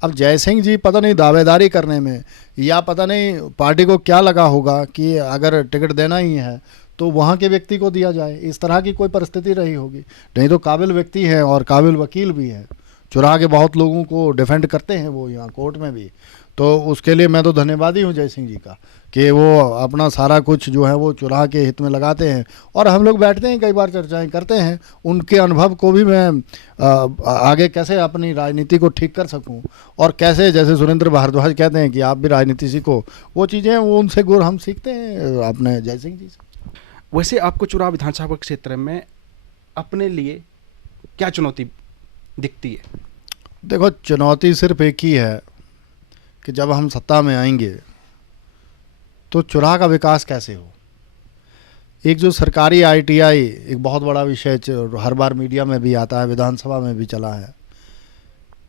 अब जय सिंह जी पता नहीं दावेदारी करने में, या पता नहीं पार्टी को क्या लगा होगा कि अगर टिकट देना ही है तो वहाँ के व्यक्ति को दिया जाए, इस तरह की कोई परिस्थिति रही होगी। नहीं तो काबिल व्यक्ति हैं और काबिल वकील भी हैं, चुराह के बहुत लोगों को डिफेंड करते हैं वो यहाँ कोर्ट में भी। तो उसके लिए मैं तो धन्यवादी हूँ जय सिंह जी का, कि वो अपना सारा कुछ जो है वो चुराह के हित में लगाते हैं। और हम लोग बैठते हैं, कई बार चर्चाएं करते हैं, उनके अनुभव को भी मैं आगे कैसे अपनी राजनीति को ठीक कर सकूं, और कैसे, जैसे सुरेंद्र भारद्वाज कहते हैं कि आप भी राजनीति सीखो, वो चीज़ें वो उनसे गुर हम सीखते हैं अपने जय सिंह जी से। वैसे आपको चुराह विधानसभा क्षेत्र में अपने लिए क्या चुनौती दिखती है? देखो, चुनौती सिर्फ एक ही है कि जब हम सत्ता में आएंगे तो चुराह का विकास कैसे हो। एक जो सरकारी आईटीआई, एक बहुत बड़ा विषय हर बार मीडिया में भी आता है, विधानसभा में भी चला है,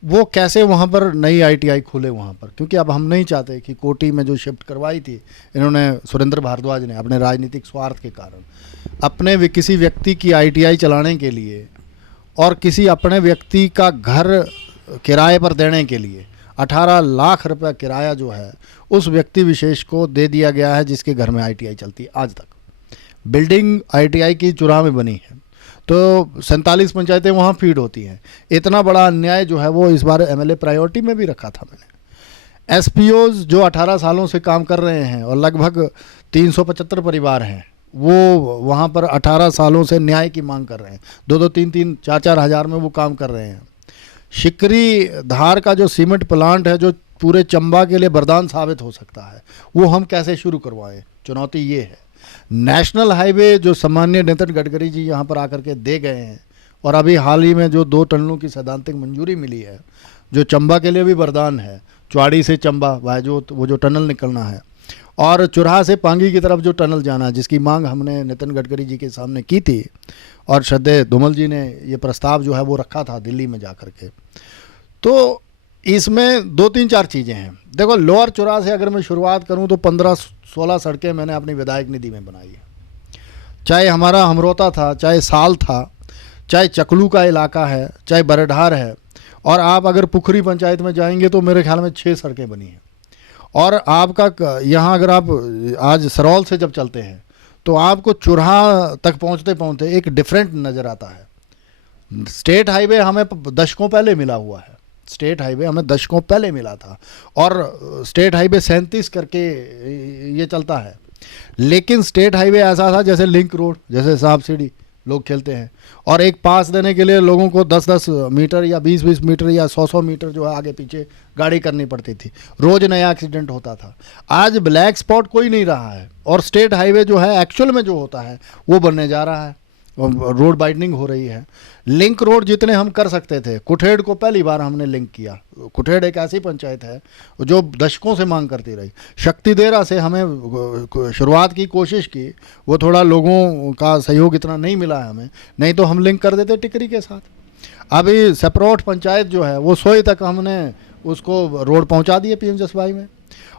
वो कैसे वहाँ पर नई आईटीआई खुले वहाँ पर। क्योंकि अब हम नहीं चाहते कि कोटी में जो शिफ्ट करवाई थी इन्होंने, सुरेंद्र भारद्वाज ने, अपने राजनीतिक स्वार्थ के कारण, अपने किसी व्यक्ति की आईटीआई चलाने के लिए और किसी अपने व्यक्ति का घर किराए पर देने के लिए 18 लाख रुपया किराया जो है उस व्यक्ति विशेष को दे दिया गया है, जिसके घर में आईटीआई चलती है। आज तक बिल्डिंग आईटीआई की चुराह में बनी है, तो 47 पंचायतें वहाँ फीड होती हैं। इतना बड़ा अन्याय जो है वो इस बार एमएलए प्रायोरिटी में भी रखा था मैंने। एसपीओज जो 18 सालों से काम कर रहे हैं और लगभग 375 परिवार हैं, वो वहाँ पर 18 सालों से न्याय की मांग कर रहे हैं। 2-2, 3-3, 4-4 हज़ार में वो काम कर रहे हैं। शिकरी धार का जो सीमेंट प्लांट है, जो पूरे चंबा के लिए वरदान साबित हो सकता है, वो हम कैसे शुरू करवाएं, चुनौती ये है। नेशनल हाईवे जो सम्माननीय नितिन गडकरी जी यहाँ पर आकर के दे गए हैं, और अभी हाल ही में जो 2 टनलों की सैद्धांतिक मंजूरी मिली है, जो चंबा के लिए भी वरदान है, चुवाड़ी से चंबा वो जो टनल निकलना है, और चुराह से पांगी की तरफ जो टनल जाना है, जिसकी मांग हमने नितिन गडकरी जी के सामने की थी, और श्रद्धेय धूमल जी ने ये प्रस्ताव जो है वो रखा था दिल्ली में जा कर के। तो इसमें 2-3-4 चीज़ें हैं। देखो, लोअर चुराह से अगर मैं शुरुआत करूं तो 15-16 सड़कें मैंने अपनी विधायक निधि में बनाई है। चाहे हमारा हमरोता था, चाहे साल था, चाहे चकलू का इलाका है, चाहे बरढार है, और आप अगर पुखरी पंचायत में जाएंगे तो मेरे ख्याल में 6 सड़कें बनी हैं। और आपका यहाँ अगर आप आज सरौल से जब चलते हैं तो आपको चुराह तक पहुँचते पहुँचते एक डिफरेंट नज़र आता है। स्टेट हाईवे हमें दशकों पहले मिला हुआ है, स्टेट हाईवे हमें दशकों पहले मिला था, और स्टेट हाईवे 37 करके ये चलता है। लेकिन स्टेट हाईवे ऐसा था जैसे लिंक रोड, जैसे सांप सीढ़ी लोग खेलते हैं, और एक पास देने के लिए लोगों को 10-10 मीटर या 20-20 मीटर या 100-100 मीटर जो है आगे पीछे गाड़ी करनी पड़ती थी। रोज़ नया एक्सीडेंट होता था। आज ब्लैक स्पॉट कोई नहीं रहा है, और स्टेट हाईवे जो है एक्चुअल में जो होता है वो बनने जा रहा है, रोड वाइडनिंग हो रही है। लिंक रोड जितने हम कर सकते थे, कुठेड़ को पहली बार हमने लिंक किया। कुठेड़ एक ऐसी पंचायत है जो दशकों से मांग करती रही। शक्ति देरा से हमें शुरुआत की कोशिश की, वो थोड़ा लोगों का सहयोग इतना नहीं मिला है हमें, नहीं तो हम लिंक कर देते टिकरी के साथ। अभी सेपरोट पंचायत जो है वो सोई तक हमने उसको रोड पहुंचा दिए पीएम जसवाई में।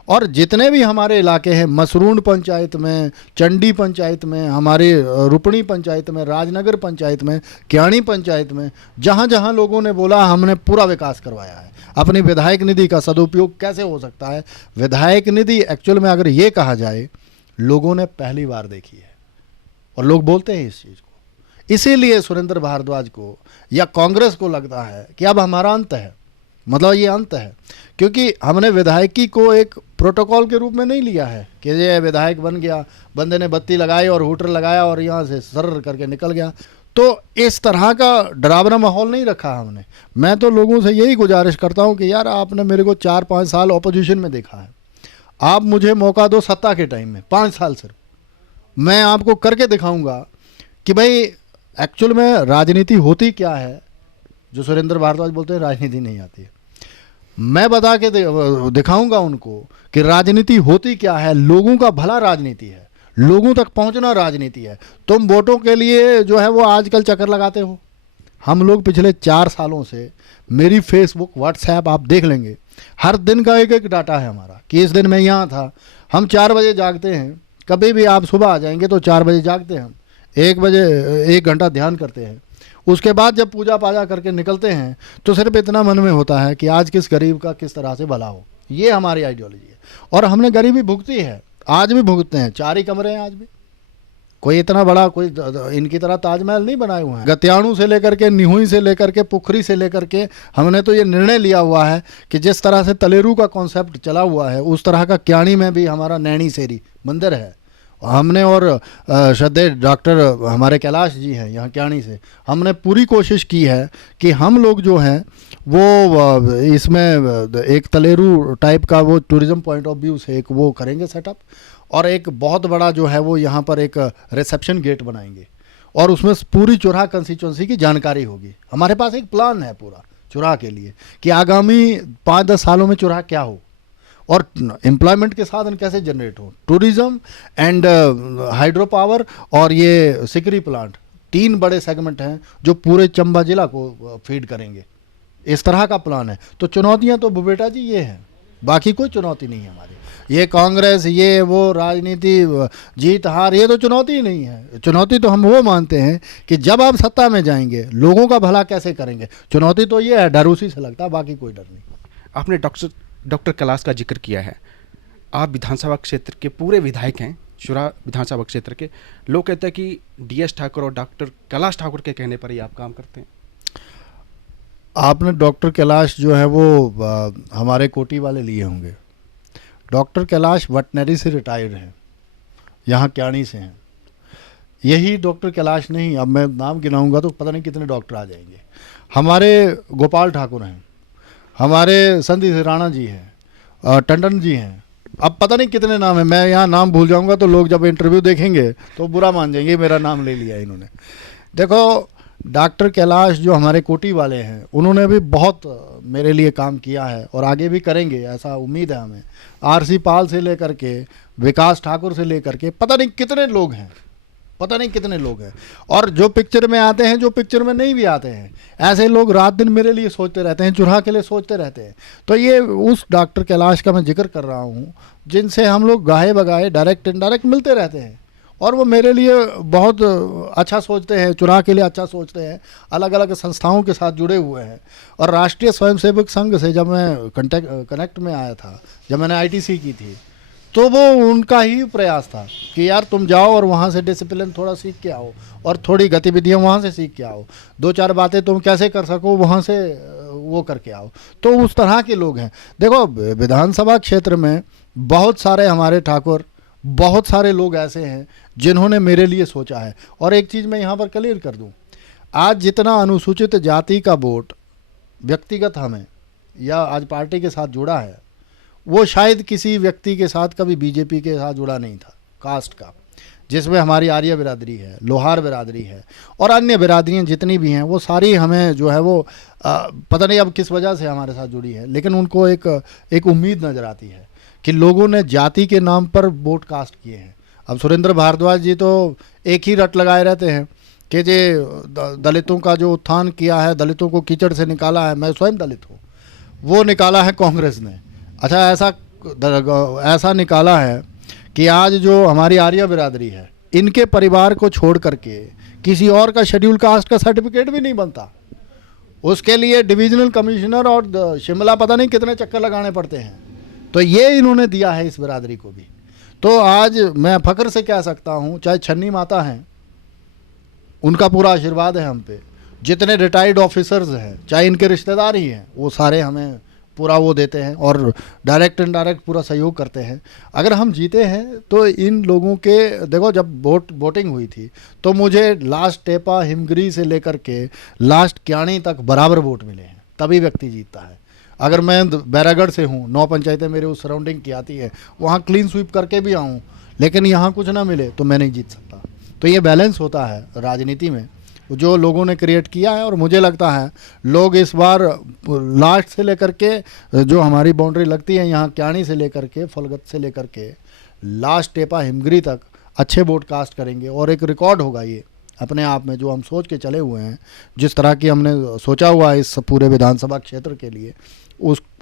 और जितने भी हमारे इलाके हैं, मसरूंड पंचायत में, चंडी पंचायत में, हमारे रुपणी पंचायत में, राजनगर पंचायत में, क्याणी पंचायत में, जहाँ जहाँ लोगों ने बोला हमने पूरा विकास करवाया है। अपनी विधायक निधि का सदुपयोग कैसे हो सकता है? विधायक निधि एक्चुअल में अगर ये कहा जाए, लोगों ने पहली बार देखी है और लोग बोलते हैं इस चीज़ को। इसीलिए सुरेंद्र भारद्वाज को या कांग्रेस को लगता है कि अब हमारा अंत है, मतलब ये अंत है, क्योंकि हमने विधायकी को एक प्रोटोकॉल के रूप में नहीं लिया है कि ये विधायक बन गया, बंदे ने बत्ती लगाई और हूटर लगाया और यहाँ से सर करके निकल गया। तो इस तरह का डरावना माहौल नहीं रखा हमने। मैं तो लोगों से यही गुजारिश करता हूँ कि यार आपने मेरे को 4-5 साल ऑपोजिशन में देखा है, आप मुझे मौका दो सत्ता के टाइम में 5 साल सिर्फ, मैं आपको करके दिखाऊंगा कि भाई एक्चुअल में राजनीति होती क्या है। जो सुरेंद्र भारद्वाज बोलते हैं राजनीति नहीं आती है, मैं बता के दिखाऊंगा उनको कि राजनीति होती क्या है। लोगों का भला राजनीति है, लोगों तक पहुंचना राजनीति है। तुम वोटों के लिए जो है वो आजकल चक्कर लगाते हो। हम लोग पिछले 4 सालों से, मेरी फेसबुक व्हाट्सएप आप देख लेंगे, हर दिन का एक एक डाटा है हमारा कि इस दिन मैं यहाँ था। हम 4 बजे जागते हैं, कभी भी आप सुबह आ जाएंगे तो 4 बजे जागते हैं हम, 1 बजे 1 घंटा ध्यान करते हैं। उसके बाद जब पूजा पाजा करके निकलते हैं तो सिर्फ इतना मन में होता है कि आज किस गरीब का किस तरह से भला हो। ये हमारी आइडियोलॉजी है और हमने गरीबी भुगती है, आज भी भुगतते हैं। 4 ही कमरे हैं आज भी, कोई इतना बड़ा कोई इनकी तरह ताजमहल नहीं बनाए हुए हैं। गत्याणु से लेकर के, निहुई से लेकर के, पुखरी से लेकर के, हमने तो ये निर्णय लिया हुआ है कि जिस तरह से तलेरू का कॉन्सेप्ट चला हुआ है उस तरह का क्याणी में भी हमारा नैनी सेरी मंदिर है। हमने और श्रद्धेय डॉक्टर हमारे कैलाश जी हैं यहाँ क्याणी से, हमने पूरी कोशिश की है कि हम लोग जो हैं वो इसमें एक तलेरू टाइप का वो टूरिज़्म पॉइंट ऑफ व्यू से एक वो करेंगे सेटअप, और एक बहुत बड़ा जो है वो यहाँ पर एक रिसेप्शन गेट बनाएंगे और उसमें पूरी चुराह कंस्टिट्यूंसी की जानकारी होगी। हमारे पास एक प्लान है पूरा चुराह के लिए कि आगामी 5-10 सालों में चुराह क्या हो और एम्प्लॉयमेंट के साधन कैसे जनरेट हो। टूरिज़्म एंड हाइड्रो पावर और ये सिकरी प्लांट, 3 बड़े सेगमेंट हैं जो पूरे चंबा जिला को फीड करेंगे। इस तरह का प्लान है। तो चुनौतियां तो बुबेटा जी ये हैं, बाकी कोई चुनौती नहीं है हमारी। ये कांग्रेस, ये वो राजनीति, जीत हार, ये तो चुनौती ही नहीं है। चुनौती तो हम वो मानते हैं कि जब आप सत्ता में जाएंगे लोगों का भला कैसे करेंगे। चुनौती तो ये है, डर उसी से लगता है, बाकी कोई डर नहीं। आपने डॉक्टर कैलाश का जिक्र किया है। आप विधानसभा क्षेत्र के पूरे विधायक हैं, चुराह विधानसभा क्षेत्र के। लोग कहते हैं कि DS ठाकुर और डॉक्टर कैलाश ठाकुर के कहने पर ही आप काम करते हैं। आपने डॉक्टर कैलाश जो है वो हमारे कोटी वाले लिए होंगे। डॉक्टर कैलाश वेटनरी से रिटायर्ड हैं, यहाँ क्याणी से हैं। यही डॉक्टर कैलाश नहीं, अब मैं नाम गिनाऊंगा तो पता नहीं कितने डॉक्टर आ जाएंगे। हमारे गोपाल ठाकुर हैं, हमारे संधि राणा जी हैं, टंडन जी हैं, अब पता नहीं कितने नाम हैं। मैं यहाँ नाम भूल जाऊंगा तो लोग जब इंटरव्यू देखेंगे तो बुरा मान जाएंगे मेरा नाम ले लिया इन्होंने। देखो, डॉक्टर कैलाश जो हमारे कोटी वाले हैं उन्होंने भी बहुत मेरे लिए काम किया है और आगे भी करेंगे, ऐसा उम्मीद है हमें। RC पाल से लेकर के, विकास ठाकुर से लेकर के, पता नहीं कितने लोग हैं, पता नहीं कितने लोग हैं। और जो पिक्चर में आते हैं, जो पिक्चर में नहीं भी आते हैं, ऐसे लोग रात दिन मेरे लिए सोचते रहते हैं, चुराह के लिए सोचते रहते हैं। तो ये उस डॉक्टर कैलाश का मैं जिक्र कर रहा हूँ जिनसे हम लोग गाहे बगाहे डायरेक्ट इनडायरेक्ट मिलते रहते हैं और वो मेरे लिए बहुत अच्छा सोचते हैं, चुनाव के लिए अच्छा सोचते हैं। अलग अलग संस्थाओं के साथ जुड़े हुए हैं। और राष्ट्रीय स्वयंसेवक संघ से जब मैं कनेक्ट में आया था, जब मैंने ITC की थी, तो वो उनका ही प्रयास था कि यार तुम जाओ और वहाँ से डिसिप्लिन थोड़ा सीख के आओ और थोड़ी गतिविधियाँ वहाँ से सीख के आओ, 2-4 बातें तुम कैसे कर सको वहाँ से वो करके आओ। तो उस तरह के लोग हैं। देखो, विधानसभा क्षेत्र में बहुत सारे हमारे ठाकुर, बहुत सारे लोग ऐसे हैं जिन्होंने मेरे लिए सोचा है। और एक चीज़ मैं यहाँ पर क्लियर कर दूँ, आज जितना अनुसूचित जाति का वोट व्यक्तिगत हमें या आज पार्टी के साथ जुड़ा है, वो शायद किसी व्यक्ति के साथ कभी BJP के साथ जुड़ा नहीं था कास्ट का, जिसमें हमारी आर्य बिरादरी है, लोहार बिरादरी है और अन्य बिरादरियाँ जितनी भी हैं, वो सारी हमें जो है वो पता नहीं अब किस वजह से हमारे साथ जुड़ी है, लेकिन उनको एक उम्मीद नज़र आती है कि लोगों ने जाति के नाम पर वोट कास्ट किए हैं। अब सुरेंद्र भारद्वाज जी तो एक ही रट लगाए रहते हैं कि जे दलितों का जो उत्थान किया है, दलितों को कीचड़ से निकाला है, मैं स्वयं दलित हूँ, वो निकाला है कांग्रेस ने। अच्छा, ऐसा ऐसा निकाला है कि आज जो हमारी आर्य बिरादरी है, इनके परिवार को छोड़ करके किसी और का शेड्यूल कास्ट का सर्टिफिकेट भी नहीं बनता। उसके लिए डिविजनल कमिश्नर और शिमला पता नहीं कितने चक्कर लगाने पड़ते हैं। तो ये इन्होंने दिया है इस बिरादरी को भी। तो आज मैं फ़ख्र से कह सकता हूँ, चाहे छन्नी माता हैं, उनका पूरा आशीर्वाद है हम पे, जितने रिटायर्ड ऑफिसर्स हैं, चाहे इनके रिश्तेदार ही हैं, वो सारे हमें पूरा वो देते हैं और डायरेक्ट इनडायरेक्ट पूरा सहयोग करते हैं। अगर हम जीते हैं तो इन लोगों के, देखो जब वोटिंग हुई थी तो मुझे लास्ट टेपा हिमगिरी से लेकर के लास्ट क्याणी तक बराबर वोट मिले हैं, तभी व्यक्ति जीतता है। अगर मैं बैरागढ़ से हूँ, 9 पंचायतें मेरे उस सराउंडिंग की आती है, वहाँ क्लीन स्वीप करके भी आऊँ, लेकिन यहाँ कुछ ना मिले तो मैं नहीं जीत सकता। तो ये बैलेंस होता है राजनीति में जो लोगों ने क्रिएट किया है। और मुझे लगता है लोग इस बार लास्ट से लेकर के जो हमारी बाउंड्री लगती है यहाँ क्याणी से लेकर के फलगत से लेकर के लास्ट टेपा हिमगिरी तक अच्छे वोट कास्ट करेंगे और एक रिकॉर्ड होगा ये अपने आप में, जो हम सोच के चले हुए हैं, जिस तरह की हमने सोचा हुआ है इस पूरे विधानसभा क्षेत्र के लिए,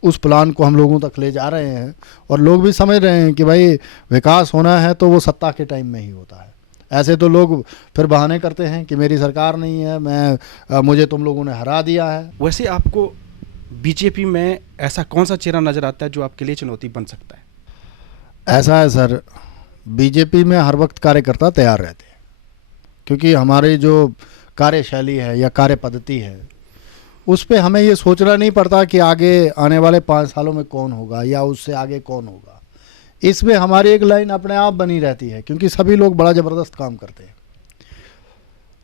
उस प्लान को हम लोगों तक ले जा रहे हैं। और लोग भी समझ रहे हैं कि भाई विकास होना है तो वो सत्ता के टाइम में ही होता है। ऐसे तो लोग फिर बहाने करते हैं कि मेरी सरकार नहीं है, मुझे तुम लोगों ने हरा दिया है। वैसे आपको बीजेपी में ऐसा कौन सा चेहरा नज़र आता है जो आपके लिए चुनौती बन सकता है? ऐसा है सर, बीजेपी में हर वक्त कार्यकर्ता तैयार रहते हैं, क्योंकि हमारी जो कार्यशैली है या कार्य पद्धति है उस पे हमें ये सोचना नहीं पड़ता कि आगे आने वाले 5 सालों में कौन होगा या उससे आगे कौन होगा। इसमें हमारी एक लाइन अपने आप बनी रहती है, क्योंकि सभी लोग बड़ा ज़बरदस्त काम करते हैं।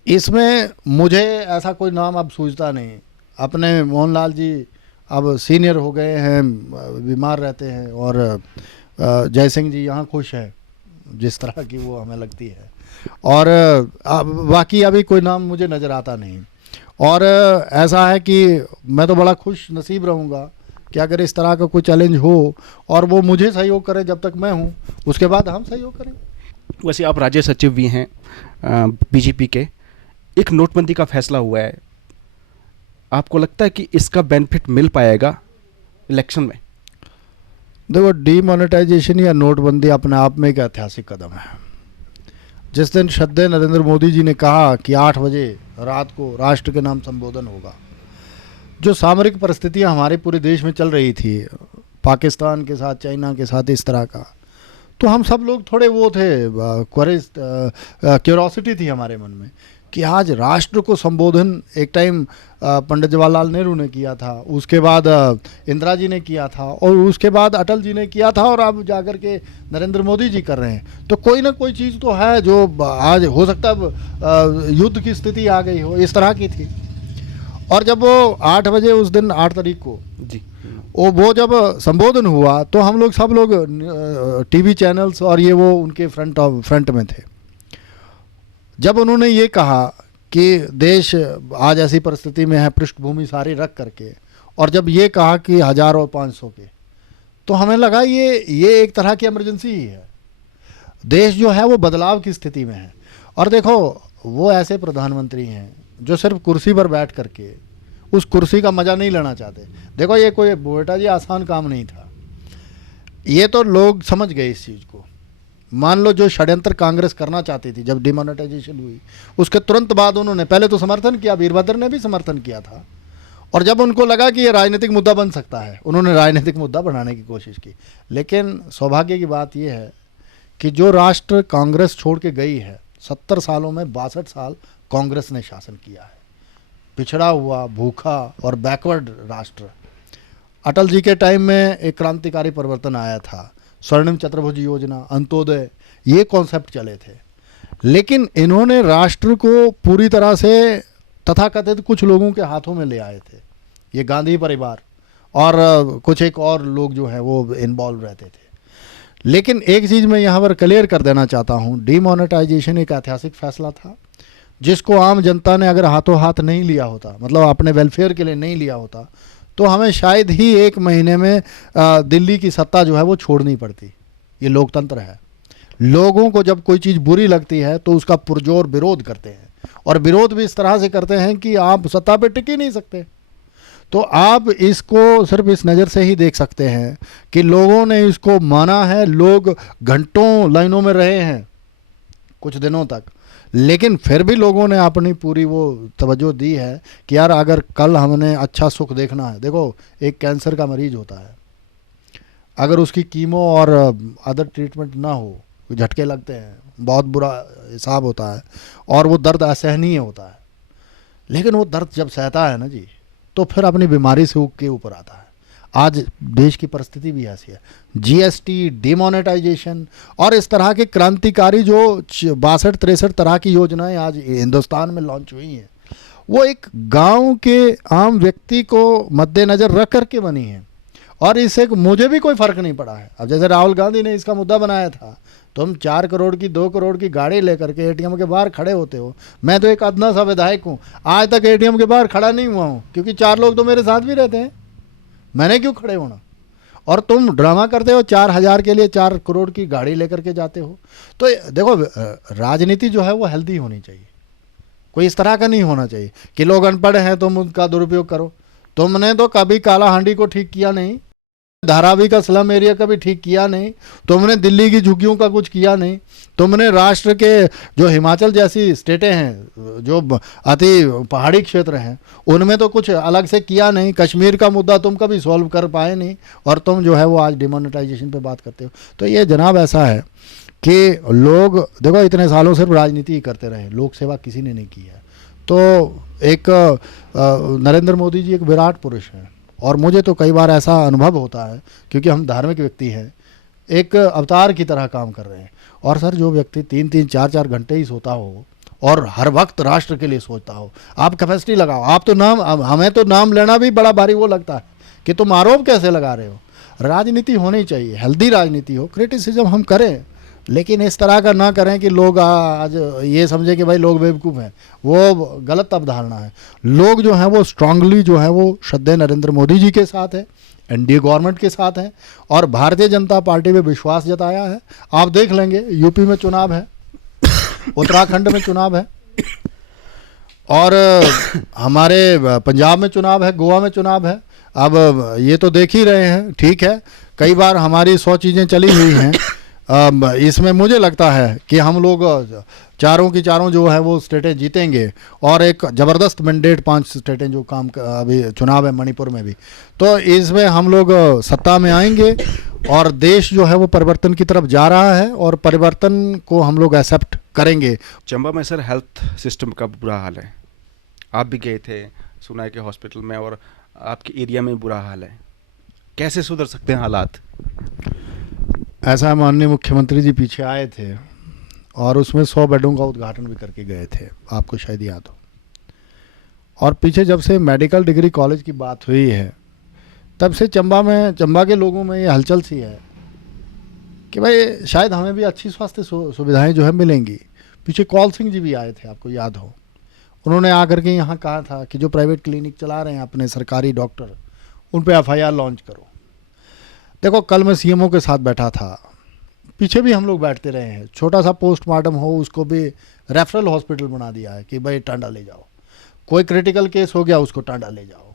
इसमें मुझे ऐसा कोई नाम अब सूझता नहीं। अपने मोहनलाल जी अब सीनियर हो गए हैं, बीमार रहते हैं, और जय सिंह जी यहाँ खुश है जिस तरह की वो हमें लगती है, और बाकी अभी कोई नाम मुझे नज़र आता नहीं। और ऐसा है कि मैं तो बड़ा खुश नसीब रहूँगा कि अगर इस तरह का कोई चैलेंज हो और वो मुझे सहयोग करे जब तक मैं हूँ, उसके बाद हम सहयोग करेंगे। वैसे आप राज्य सचिव भी हैं बीजेपी के। एक नोटबंदी का फैसला हुआ है, आपको लगता है कि इसका बेनिफिट मिल पाएगा इलेक्शन में? देखो, डीमोनेटाइजेशन या नोटबंदी अपने आप में एक ऐतिहासिक कदम है। जिस दिन श्रद्धेय नरेंद्र मोदी जी ने कहा कि 8 बजे रात को राष्ट्र के नाम संबोधन होगा, जो सामरिक परिस्थितियां हमारे पूरे देश में चल रही थी, पाकिस्तान के साथ, चाइना के साथ, इस तरह का, तो हम सब लोग थोड़े वो थे, क्यूरोसिटी थी हमारे मन में कि आज राष्ट्र को संबोधन एक टाइम पंडित जवाहरलाल नेहरू ने किया था, उसके बाद इंदिरा जी ने किया था, और उसके बाद अटल जी ने किया था, और अब जाकर के नरेंद्र मोदी जी कर रहे हैं। तो कोई ना कोई चीज़ तो है जो आज हो सकता है युद्ध की स्थिति आ गई हो, इस तरह की थी। और जब वो 8 बजे उस दिन 8 तारीख को जी वो जब संबोधन हुआ तो हम लोग सब लोग टीवी चैनल्स और ये वो उनके फ्रंट में थे। जब उन्होंने ये कहा कि देश आज ऐसी परिस्थिति में है, पृष्ठभूमि सारी रख करके, और जब ये कहा कि 1000 और 500 के, तो हमें लगा ये एक तरह की इमरजेंसी ही है। देश जो है वो बदलाव की स्थिति में है। और देखो, वो ऐसे प्रधानमंत्री हैं जो सिर्फ कुर्सी पर बैठ करके उस कुर्सी का मज़ा नहीं लेना चाहते। देखो, ये कोई बेटा जी आसान काम नहीं था, ये तो लोग समझ गए इस चीज़ को। मान लो जो षड्यंत्र कांग्रेस करना चाहती थी जब डिमोनेटाइजेशन हुई, उसके तुरंत बाद उन्होंने पहले तो समर्थन किया, वीरभद्र ने भी समर्थन किया था, और जब उनको लगा कि ये राजनीतिक मुद्दा बन सकता है, उन्होंने राजनीतिक मुद्दा बनाने की कोशिश की। लेकिन सौभाग्य की बात यह है कि जो राष्ट्र कांग्रेस छोड़ के गई है, 70 सालों में 62 साल कांग्रेस ने शासन किया है। पिछड़ा हुआ, भूखा और बैकवर्ड राष्ट्र। अटल जी के टाइम में एक क्रांतिकारी परिवर्तन आया था, स्वर्णिम चतुर्भुज योजना, अंत्योदय, ये कॉन्सेप्ट चले थे। लेकिन इन्होंने राष्ट्र को पूरी तरह से तथाकथित कुछ लोगों के हाथों में ले आए थे। ये गांधी परिवार और कुछ एक और लोग जो हैं वो इन्वॉल्व रहते थे। लेकिन एक चीज़ मैं यहाँ पर क्लियर कर देना चाहता हूँ, डीमोनेटाइजेशन एक ऐतिहासिक फैसला था जिसको आम जनता ने अगर हाथों हाथ नहीं लिया होता, मतलब अपने वेलफेयर के लिए नहीं लिया होता, तो हमें शायद ही 1 महीने में दिल्ली की सत्ता जो है वो छोड़नी पड़ती। ये लोकतंत्र है। लोगों को जब कोई चीज़ बुरी लगती है तो उसका पुरजोर विरोध करते हैं, और विरोध भी इस तरह से करते हैं कि आप सत्ता पे टिक ही नहीं सकते। तो आप इसको सिर्फ इस नज़र से ही देख सकते हैं कि लोगों ने इसको माना है, लोग घंटों लाइनों में रहे हैं कुछ दिनों तक, लेकिन फिर भी लोगों ने अपनी पूरी वो तवज्जो दी है कि यार अगर कल हमने अच्छा सुख देखना है। देखो, एक कैंसर का मरीज होता है, अगर उसकी कीमो और अदर ट्रीटमेंट ना हो, झटके लगते हैं, बहुत बुरा हिसाब होता है और वो दर्द असहनीय होता है, लेकिन वो दर्द जब सहता है ना जी, तो फिर अपनी बीमारी से उग के ऊपर आता है। आज देश की परिस्थिति भी ऐसी है। जीएसटी, डिमोनेटाइजेशन और इस तरह के क्रांतिकारी जो 62-63 तरह की योजनाएं आज हिंदुस्तान में लॉन्च हुई हैं, वो एक गांव के आम व्यक्ति को मद्देनज़र रख करके बनी है और इससे मुझे भी कोई फ़र्क नहीं पड़ा है। अब जैसे राहुल गांधी ने इसका मुद्दा बनाया था, तुम 4 करोड़ की 2 करोड़ की गाड़ी लेकर के एटीएम के बाहर खड़े होते हो। मैं तो एक अदना सा विधायक हूँ, आज तक एटीएम के बाहर खड़ा नहीं हुआ हूँ, क्योंकि 4 लोग तो मेरे साथ भी रहते हैं, मैंने क्यों खड़े होना। और तुम ड्रामा करते हो, 4,000 के लिए 4 करोड़ की गाड़ी लेकर के जाते हो। तो देखो, राजनीति जो है वो हेल्दी होनी चाहिए, कोई इस तरह का नहीं होना चाहिए कि लोग अनपढ़ हैं तुम उनका दुरुपयोग करो। तुमने तो कभी काला हांडी को ठीक किया नहीं, धारावी का स्लम एरिया का भी ठीक किया नहीं, तुमने दिल्ली की झुग्गियों का कुछ किया नहीं, तुमने राष्ट्र के जो हिमाचल जैसी स्टेटें हैं जो अति पहाड़ी क्षेत्र हैं उनमें तो कुछ अलग से किया नहीं। कश्मीर का मुद्दा तुम कभी सॉल्व कर पाए नहीं और तुम जो है वो आज डिमोनेटाइजेशन पे बात करते हो। तो ये जनाब ऐसा है कि लोग देखो इतने सालों सिर्फ राजनीति ही करते रहे, लोक सेवा किसी ने नहीं की है। तो एक नरेंद्र मोदी जी एक विराट पुरुष हैं और मुझे तो कई बार ऐसा अनुभव होता है, क्योंकि हम धार्मिक व्यक्ति हैं, एक अवतार की तरह काम कर रहे हैं। और सर, जो व्यक्ति 3-3, 4-4 घंटे ही सोता हो और हर वक्त राष्ट्र के लिए सोचता हो, आप कैपेसिटी लगाओ। आप तो नाम, हमें तो नाम लेना भी बड़ा भारी वो लगता है कि तुम आरोप कैसे लगा रहे हो। राजनीति होनी चाहिए, हेल्दी राजनीति हो, क्रिटिसिज्म हम करें, लेकिन इस तरह का ना करें कि लोग आज ये समझे कि भाई लोग बेवकूफ़ हैं, वो गलत अवधारणा है। लोग जो हैं वो स्ट्रांगली जो है वो श्रद्धेय नरेंद्र मोदी जी के साथ है, एनडीए गवर्नमेंट के साथ है और भारतीय जनता पार्टी में विश्वास जताया है। आप देख लेंगे, यूपी में चुनाव है, उत्तराखंड में चुनाव है और हमारे पंजाब में चुनाव है, गोवा में चुनाव है। अब ये तो देख ही रहे हैं, ठीक है, कई बार हमारी 100 चीज़ें चली हुई हैं। इसमें मुझे लगता है कि हम लोग चारों की चारों जो है वो स्टेटें जीतेंगे और एक ज़बरदस्त मैंडेट 5 स्टेटें जो काम अभी चुनाव है मणिपुर में भी, तो इसमें हम लोग सत्ता में आएंगे और देश जो है वो परिवर्तन की तरफ जा रहा है और परिवर्तन को हम लोग एक्सेप्ट करेंगे। चंबा में सर हेल्थ सिस्टम का बुरा हाल है, आप भी गए थे, सुना है कि हॉस्पिटल में और आपके एरिया में बुरा हाल है, कैसे सुधर सकते हैं हालात? ऐसा माननीय मुख्यमंत्री जी पीछे आए थे और उसमें 100 बेडों का उद्घाटन भी करके गए थे, आपको शायद याद हो। और पीछे जब से मेडिकल डिग्री कॉलेज की बात हुई है, तब से चंबा के लोगों में ये हलचल सी है कि भाई शायद हमें भी अच्छी स्वास्थ्य सुविधाएं जो है मिलेंगी। पीछे कौल सिंह जी भी आए थे, आपको याद हो, उन्होंने आकर के यहाँ कहा था कि जो प्राइवेट क्लिनिक चला रहे हैं अपने सरकारी डॉक्टर, उन पर FIR लॉन्च करो। देखो, कल मैं CMO के साथ बैठा था, पीछे भी हम लोग बैठते रहे हैं, छोटा सा पोस्टमार्टम हो उसको भी रेफरल हॉस्पिटल बना दिया है कि भाई टांडा ले जाओ, कोई क्रिटिकल केस हो गया उसको टांडा ले जाओ,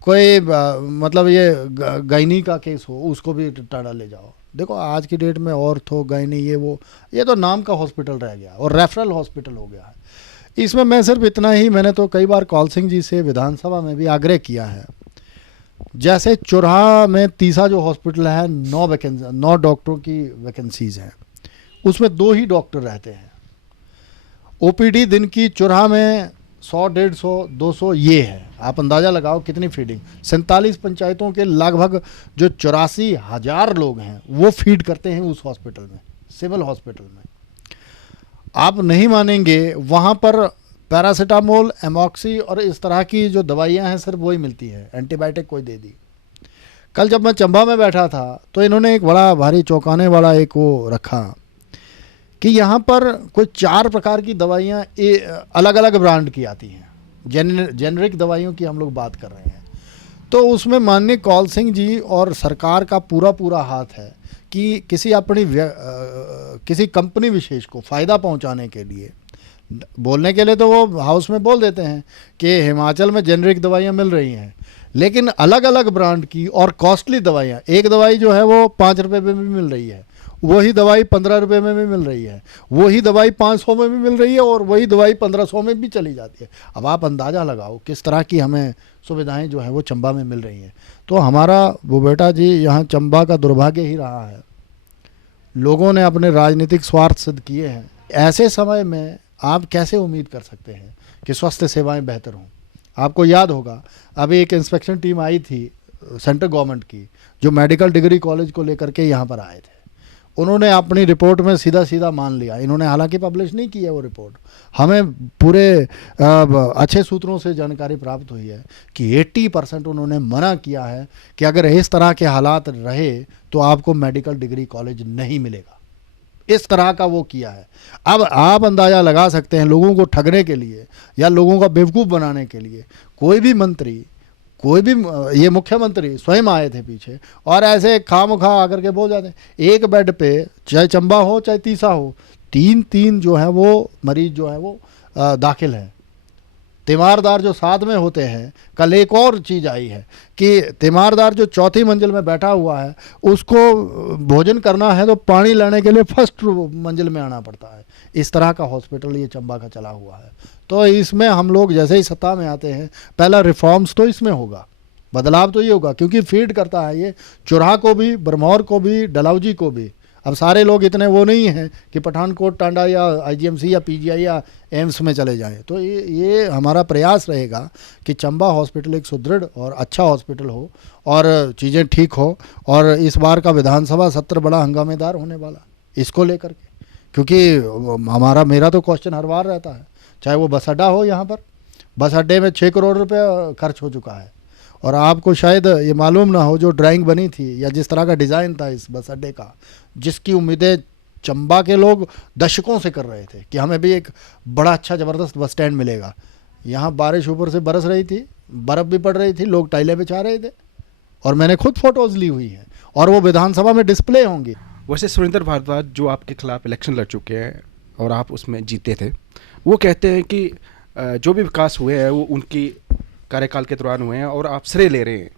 कोई मतलब ये गायनी का केस हो उसको भी टांडा ले जाओ। देखो आज की डेट में ऑर्थो गायनी ये तो नाम का हॉस्पिटल रह गया और रेफरल हॉस्पिटल हो गया है। इसमें मैं सिर्फ इतना ही, मैंने तो कई बार कौल सिंह जी से विधानसभा में भी आग्रह किया है, जैसे चुराहा में तीसरा जो हॉस्पिटल है 9 डॉक्टरों की वैकेंसीज हैं, उसमें 2 ही डॉक्टर रहते हैं। OPD दिन की चुराहा में 100, 150, 200 ये है, आप अंदाज़ा लगाओ कितनी फीडिंग। 47 पंचायतों के लगभग जो 84,000 लोग हैं वो फीड करते हैं उस हॉस्पिटल में, सिविल हॉस्पिटल में। आप नहीं मानेंगे, वहाँ पर पैरासीटामोल, एमॉक्सी और इस तरह की जो दवाइयाँ हैं सिर्फ वही मिलती है, एंटीबायोटिक कोई दे दी। कल जब मैं चंबा में बैठा था तो इन्होंने एक बड़ा भारी चौंकाने वाला एक वो रखा कि यहाँ पर कोई 4 प्रकार की दवाइयाँ अलग अलग ब्रांड की आती हैं, जेनरिक दवाइयों की हम लोग बात कर रहे हैं। तो उसमें माननीय कौल सिंह जी और सरकार का पूरा हाथ है कि किसी कंपनी विशेष को फ़ायदा पहुँचाने के लिए बोलने के लिए तो वो हाउस में बोल देते हैं कि हिमाचल में जेनरिक दवाइयाँ मिल रही हैं, लेकिन अलग अलग ब्रांड की और कॉस्टली दवाइयाँ, एक दवाई जो है वो 5 रुपये में भी मिल रही है, वही दवाई 15 रुपये में भी मिल रही है, वही दवाई 500 में भी मिल रही है, और वही दवाई 1500 में भी चली जाती है। अब आप अंदाज़ा लगाओ किस तरह की हमें सुविधाएं जो है वो चंबा में मिल रही हैं। तो हमारा वो बेटा जी यहाँ चंबा का दुर्भाग्य ही रहा है, लोगों ने अपने राजनीतिक स्वार्थ सिद्ध किए हैं। ऐसे समय में आप कैसे उम्मीद कर सकते हैं कि स्वास्थ्य सेवाएं बेहतर हों? आपको याद होगा अभी एक इंस्पेक्शन टीम आई थी सेंट्रल गवर्नमेंट की, जो मेडिकल डिग्री कॉलेज को लेकर के यहाँ पर आए थे। उन्होंने अपनी रिपोर्ट में सीधा सीधा मान लिया, इन्होंने हालांकि पब्लिश नहीं की है वो रिपोर्ट, हमें पूरे अच्छे सूत्रों से जानकारी प्राप्त हुई है कि 80% उन्होंने मना किया है कि अगर इस तरह के हालात रहे तो आपको मेडिकल डिग्री कॉलेज नहीं मिलेगा। इस तरह का वो किया है। अब आप अंदाज़ा लगा सकते हैं, लोगों को ठगने के लिए या लोगों का बेवकूफ़ बनाने के लिए कोई भी मंत्री, कोई भी, ये मुख्यमंत्री स्वयं आए थे पीछे और ऐसे खामखा आकर के बोल जाते हैं, एक बेड पे चाहे चंबा हो चाहे तीसा हो, 3 जो है वो मरीज जो है वो दाखिल हैं। तीमारदार जो साथ में होते हैं, कल एक और चीज़ आई है कि तीमारदार जो चौथी मंजिल में बैठा हुआ है, उसको भोजन करना है तो पानी लेने के लिए फर्स्ट मंजिल में आना पड़ता है। इस तरह का हॉस्पिटल ये चंबा का चला हुआ है। तो इसमें हम लोग जैसे ही सत्ता में आते हैं, पहला रिफॉर्म्स तो इसमें होगा, बदलाव तो ये होगा, क्योंकि फीड करता है ये चुराह को भी, बरमौर को भी, डलहौजी को भी। अब सारे लोग इतने वो नहीं हैं कि पठानकोट, टांडा या आईजीएमसी या पीजीआई या एम्स में चले जाएं। तो ये हमारा प्रयास रहेगा कि चंबा हॉस्पिटल एक सुदृढ़ और अच्छा हॉस्पिटल हो और चीज़ें ठीक हो। और इस बार का विधानसभा सत्र बड़ा हंगामेदार होने वाला इसको लेकर के, क्योंकि मेरा तो क्वेश्चन हर बार रहता है, चाहे वो बस अड्डा हो, यहाँ पर बस अड्डे में 6 करोड़ रुपये खर्च हो चुका है। और आपको शायद ये मालूम ना हो, जो ड्राइंग बनी थी या जिस तरह का डिज़ाइन था इस बस अड्डे का, जिसकी उम्मीदें चंबा के लोग दशकों से कर रहे थे कि हमें भी एक बड़ा अच्छा ज़बरदस्त बस स्टैंड मिलेगा। यहाँ बारिश ऊपर से बरस रही थी, बर्फ़ भी पड़ रही थी, लोग टाइलें बिछा रहे थे, और मैंने खुद फ़ोटोज़ ली हुई हैं और वो विधानसभा में डिस्प्ले होंगी। वैसे सुरेंद्र भारद्वाज जो आपके खिलाफ इलेक्शन लड़ चुके हैं और आप उसमें जीते थे, वो कहते हैं कि जो भी विकास हुए हैं वो उनकी कार्यकाल के दौरान हुए हैं और आप श्रेय ले रहे हैं।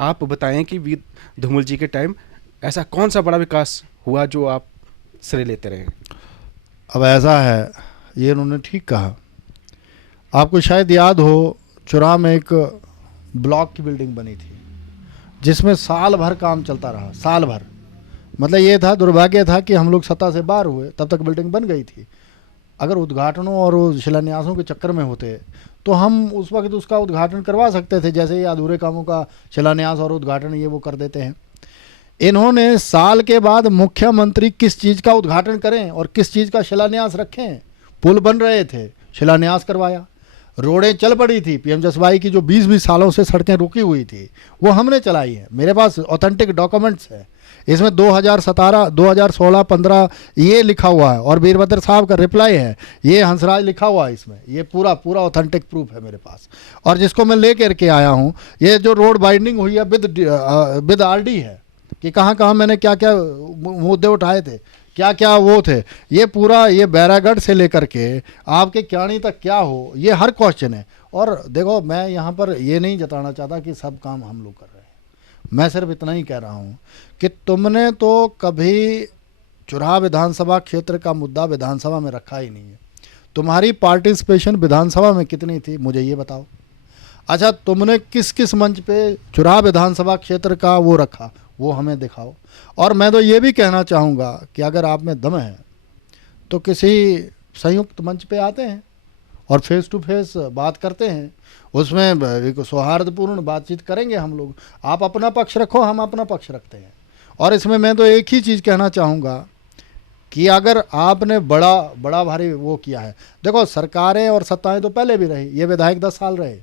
आप बताएं कि वीर धूमल जी के टाइम ऐसा कौन सा बड़ा विकास हुआ जो आप श्रेय लेते रहे? अब ऐसा है, ये उन्होंने ठीक कहा। आपको शायद याद हो, चुराह में एक ब्लॉक की बिल्डिंग बनी थी जिसमें साल भर काम चलता रहा, साल भर। मतलब ये था, दुर्भाग्य था कि हम लोग सत्ता से बाहर हुए, तब तक बिल्डिंग बन गई थी। अगर उद्घाटनों और शिलान्यासों के चक्कर में होते तो हम उस वक्त उसका उद्घाटन करवा सकते थे, जैसे ये अधूरे कामों का शिलान्यास और उद्घाटन ये वो कर देते हैं। इन्होंने साल के बाद मुख्यमंत्री किस चीज़ का उद्घाटन करें और किस चीज़ का शिलान्यास रखें, पुल बन रहे थे, शिलान्यास करवाया। रोडें चल पड़ी थी, पीएम जसवाई की जो 20-20 सालों से सड़कें रुकी हुई थी वो हमने चलाई है। मेरे पास ऑथेंटिक डॉक्यूमेंट्स है, इसमें 2017, 2016, 15 ये लिखा हुआ है, और वीरभद्र साहब का रिप्लाई है, ये हंसराज लिखा हुआ है इसमें, ये पूरा ऑथेंटिक प्रूफ है मेरे पास। और जिसको मैं ले करके आया हूँ, ये जो रोड वाइडनिंग हुई है विद आरडी है, कि कहाँ कहाँ मैंने क्या क्या मुद्दे उठाए थे, क्या क्या वो थे, ये पूरा, ये बैरागढ़ से लेकर के आपके क्याणी तक क्या हो, ये हर क्वेश्चन है। और देखो, मैं यहाँ पर ये नहीं जताना चाहता कि सब काम हम लोग कर रहे हैं, मैं सिर्फ इतना ही कह रहा हूँ कि तुमने तो कभी चुराह विधानसभा क्षेत्र का मुद्दा विधानसभा में रखा ही नहीं है। तुम्हारी पार्टिसिपेशन विधानसभा में कितनी थी, मुझे ये बताओ। अच्छा, तुमने किस किस मंच पे चुराह विधानसभा क्षेत्र का वो रखा, वो हमें दिखाओ। और मैं तो ये भी कहना चाहूँगा कि अगर आप में दम है तो किसी संयुक्त मंच पे आते हैं और फेस टू फेस बात करते हैं, उसमें एक सौहार्दपूर्ण बातचीत करेंगे हम लोग। आप अपना पक्ष रखो, हम अपना पक्ष रखते हैं। और इसमें मैं तो एक ही चीज़ कहना चाहूँगा कि अगर आपने बड़ा भारी वो किया है, देखो सरकारें और सत्ताएं तो पहले भी रही, ये विधायक 10 साल रहे,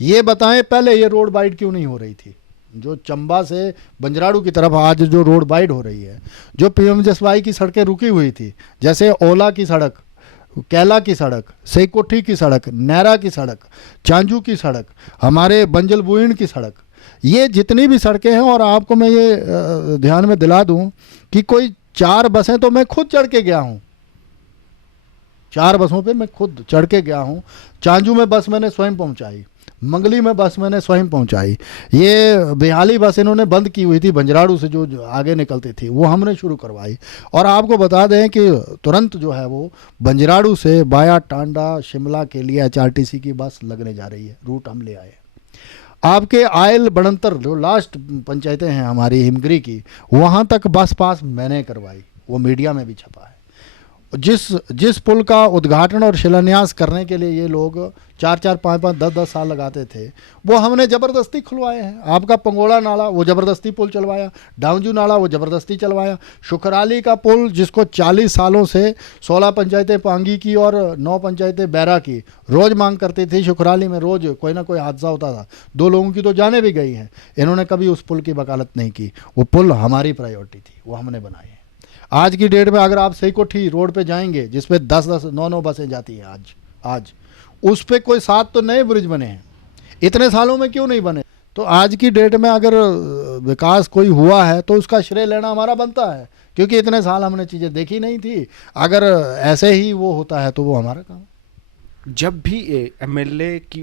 ये बताएं पहले ये रोड वाइड क्यों नहीं हो रही थी? जो चंबा से बंजराड़ू की तरफ आज जो रोड वाइड हो रही है, जो पीएम जसवाई की सड़कें रुकी हुई थी, जैसे ओला की सड़क, कैला की सड़क, सेकोठी की सड़क, नैरा की सड़क, चांजू की सड़क, हमारे बंजल बुइन की सड़क, ये जितनी भी सड़कें हैं। और आपको मैं ये ध्यान में दिला दूं कि कोई 4 बसें तो मैं खुद चढ़ के गया हूँ, 4 बसों पे मैं खुद चढ़ के गया हूँ। चांजू में बस मैंने स्वयं पहुँचाई, मंगली में बस मैंने स्वयं पहुंचाई। ये बिहाली बस इन्होंने बंद की हुई थी बंजराड़ू से, जो आगे निकलती थी, वो हमने शुरू करवाई। और आपको बता दें कि तुरंत जो है वो बंजराड़ू से बाया टांडा शिमला के लिए HRTC की बस लगने जा रही है, रूट हम ले आए। आपके आयल बड़ंतर जो लास्ट पंचायतें हैं हमारी हिमगिरी की, वहाँ तक बस पास मैंने करवाई, वो मीडिया में भी छपा है। जिस पुल का उद्घाटन और शिलान्यास करने के लिए ये लोग 4-4, 5-5, 10-10 साल लगाते थे, वो हमने ज़बरदस्ती खुलवाए हैं। आपका पंगोड़ा नाला, वो ज़बरदस्ती पुल चलवाया। डाउंजू नाला, वो ज़बरदस्ती चलवाया। शुकराली का पुल, जिसको 40 सालों से 16 पंचायतें पांगी की और 9 पंचायतें बैरा की रोज़ मांग करती थी। शुकराली में रोज़ कोई ना कोई हादसा होता था, 2 लोगों की तो जाने भी गई हैं। इन्होंने कभी उस पुल की वकालत नहीं की। वो पुल हमारी प्रायोरिटी थी, वो हमने बनाए। आज की डेट में अगर आप सही कोठी रोड पे जाएंगे, जिसपे 10-10, 9-9 बसें जाती हैं आज उस पे कोई 7 तो नए ब्रिज बने हैं। इतने सालों में क्यों नहीं बने? तो आज की डेट में अगर विकास कोई हुआ है तो उसका श्रेय लेना हमारा बनता है, क्योंकि इतने साल हमने चीज़ें देखी नहीं थी। अगर ऐसे ही वो होता है तो वो हमारा काम है। जब भी MLA की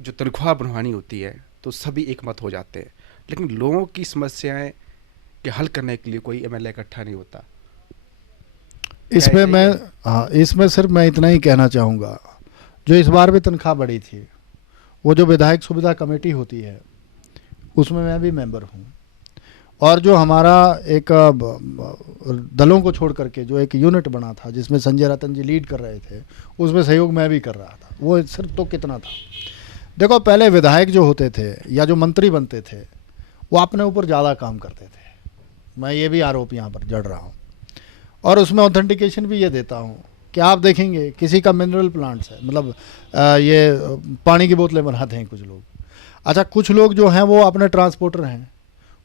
जो तनख्वाह बढ़वानी होती है तो सभी एक मत हो जाते हैं, लेकिन लोगों की समस्याएं के हल करने के लिए कोई MLA इकट्ठा नहीं होता। इसमें मैं इसमें सिर्फ मैं इतना ही कहना चाहूँगा, जो इस बार भी तनख्वाह बढ़ी थी, वो जो विधायक सुविधा कमेटी होती है उसमें मैं भी मेंबर हूँ। और जो हमारा एक दलों को छोड़ करके जो एक यूनिट बना था, जिसमें संजय रतन जी लीड कर रहे थे, उसमें सहयोग मैं भी कर रहा था। वो सिर्फ तो कितना था, देखो पहले विधायक जो होते थे या जो मंत्री बनते थे, वो अपने ऊपर ज़्यादा काम करते थे। मैं ये भी आरोप यहाँ पर जड़ रहा हूँ, और उसमें ऑथेंटिकेशन भी ये देता हूँ कि आप देखेंगे किसी का मिनरल प्लांट्स है, मतलब ये पानी की बोतलें बनाते हैं कुछ लोग। अच्छा, कुछ लोग जो हैं वो अपने ट्रांसपोर्टर हैं,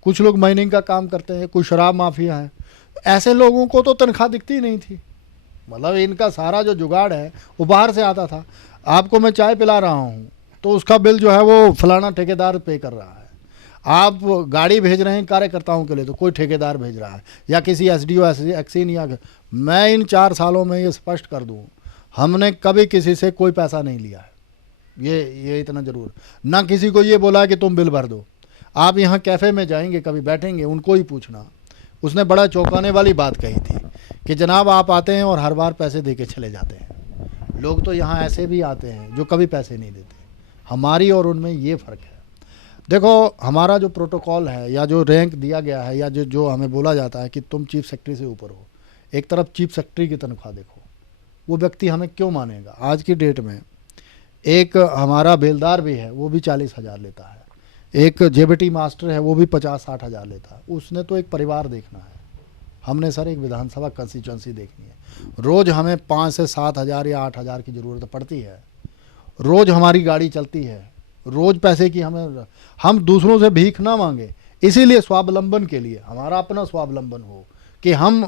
कुछ लोग माइनिंग का काम करते हैं, कुछ शराब माफिया हैं। ऐसे लोगों को तो तनख्वाह दिखती नहीं थी, मतलब इनका सारा जो जुगाड़ है वो बाहर से आता था। आपको मैं चाय पिला रहा हूँ तो उसका बिल जो है वो फलाना ठेकेदार पे कर रहा है। आप गाड़ी भेज रहे हैं कार्यकर्ताओं के लिए तो कोई ठेकेदार भेज रहा है, या किसी SDO एक्सीन, या मैं इन 4 सालों में ये स्पष्ट कर दूं, हमने कभी किसी से कोई पैसा नहीं लिया है। ये इतना जरूर, ना किसी को ये बोला कि तुम बिल भर दो। आप यहाँ कैफ़े में जाएंगे, कभी बैठेंगे, उनको ही पूछना, उसने बड़ा चौंकाने वाली बात कही थी कि जनाब आप आते हैं और हर बार पैसे दे के चले जाते हैं। लोग तो यहाँ ऐसे भी आते हैं जो कभी पैसे नहीं देते। हमारी और उनमें ये फ़र्क है। देखो, हमारा जो प्रोटोकॉल है या जो रैंक दिया गया है या जो हमें बोला जाता है कि तुम चीफ सेक्रेटरी से ऊपर हो, एक तरफ चीफ सेक्रेटरी की तनख्वाह देखो, वो व्यक्ति हमें क्यों मानेगा? आज की डेट में एक हमारा बेलदार भी है, वो भी 40,000 लेता है। एक JBT मास्टर है, वो भी 50-60 हज़ार लेता है। उसने तो एक परिवार देखना है, हमने सर एक विधानसभा कंस्टिट्यूंसी देखनी है। रोज़ हमें 5 से 7 हज़ार या 8 हज़ार की ज़रूरत पड़ती है। रोज़ हमारी गाड़ी चलती है, रोज़ पैसे की हम दूसरों से भीख ना मांगे, इसीलिए स्वावलंबन के लिए हमारा अपना स्वावलंबन हो कि हम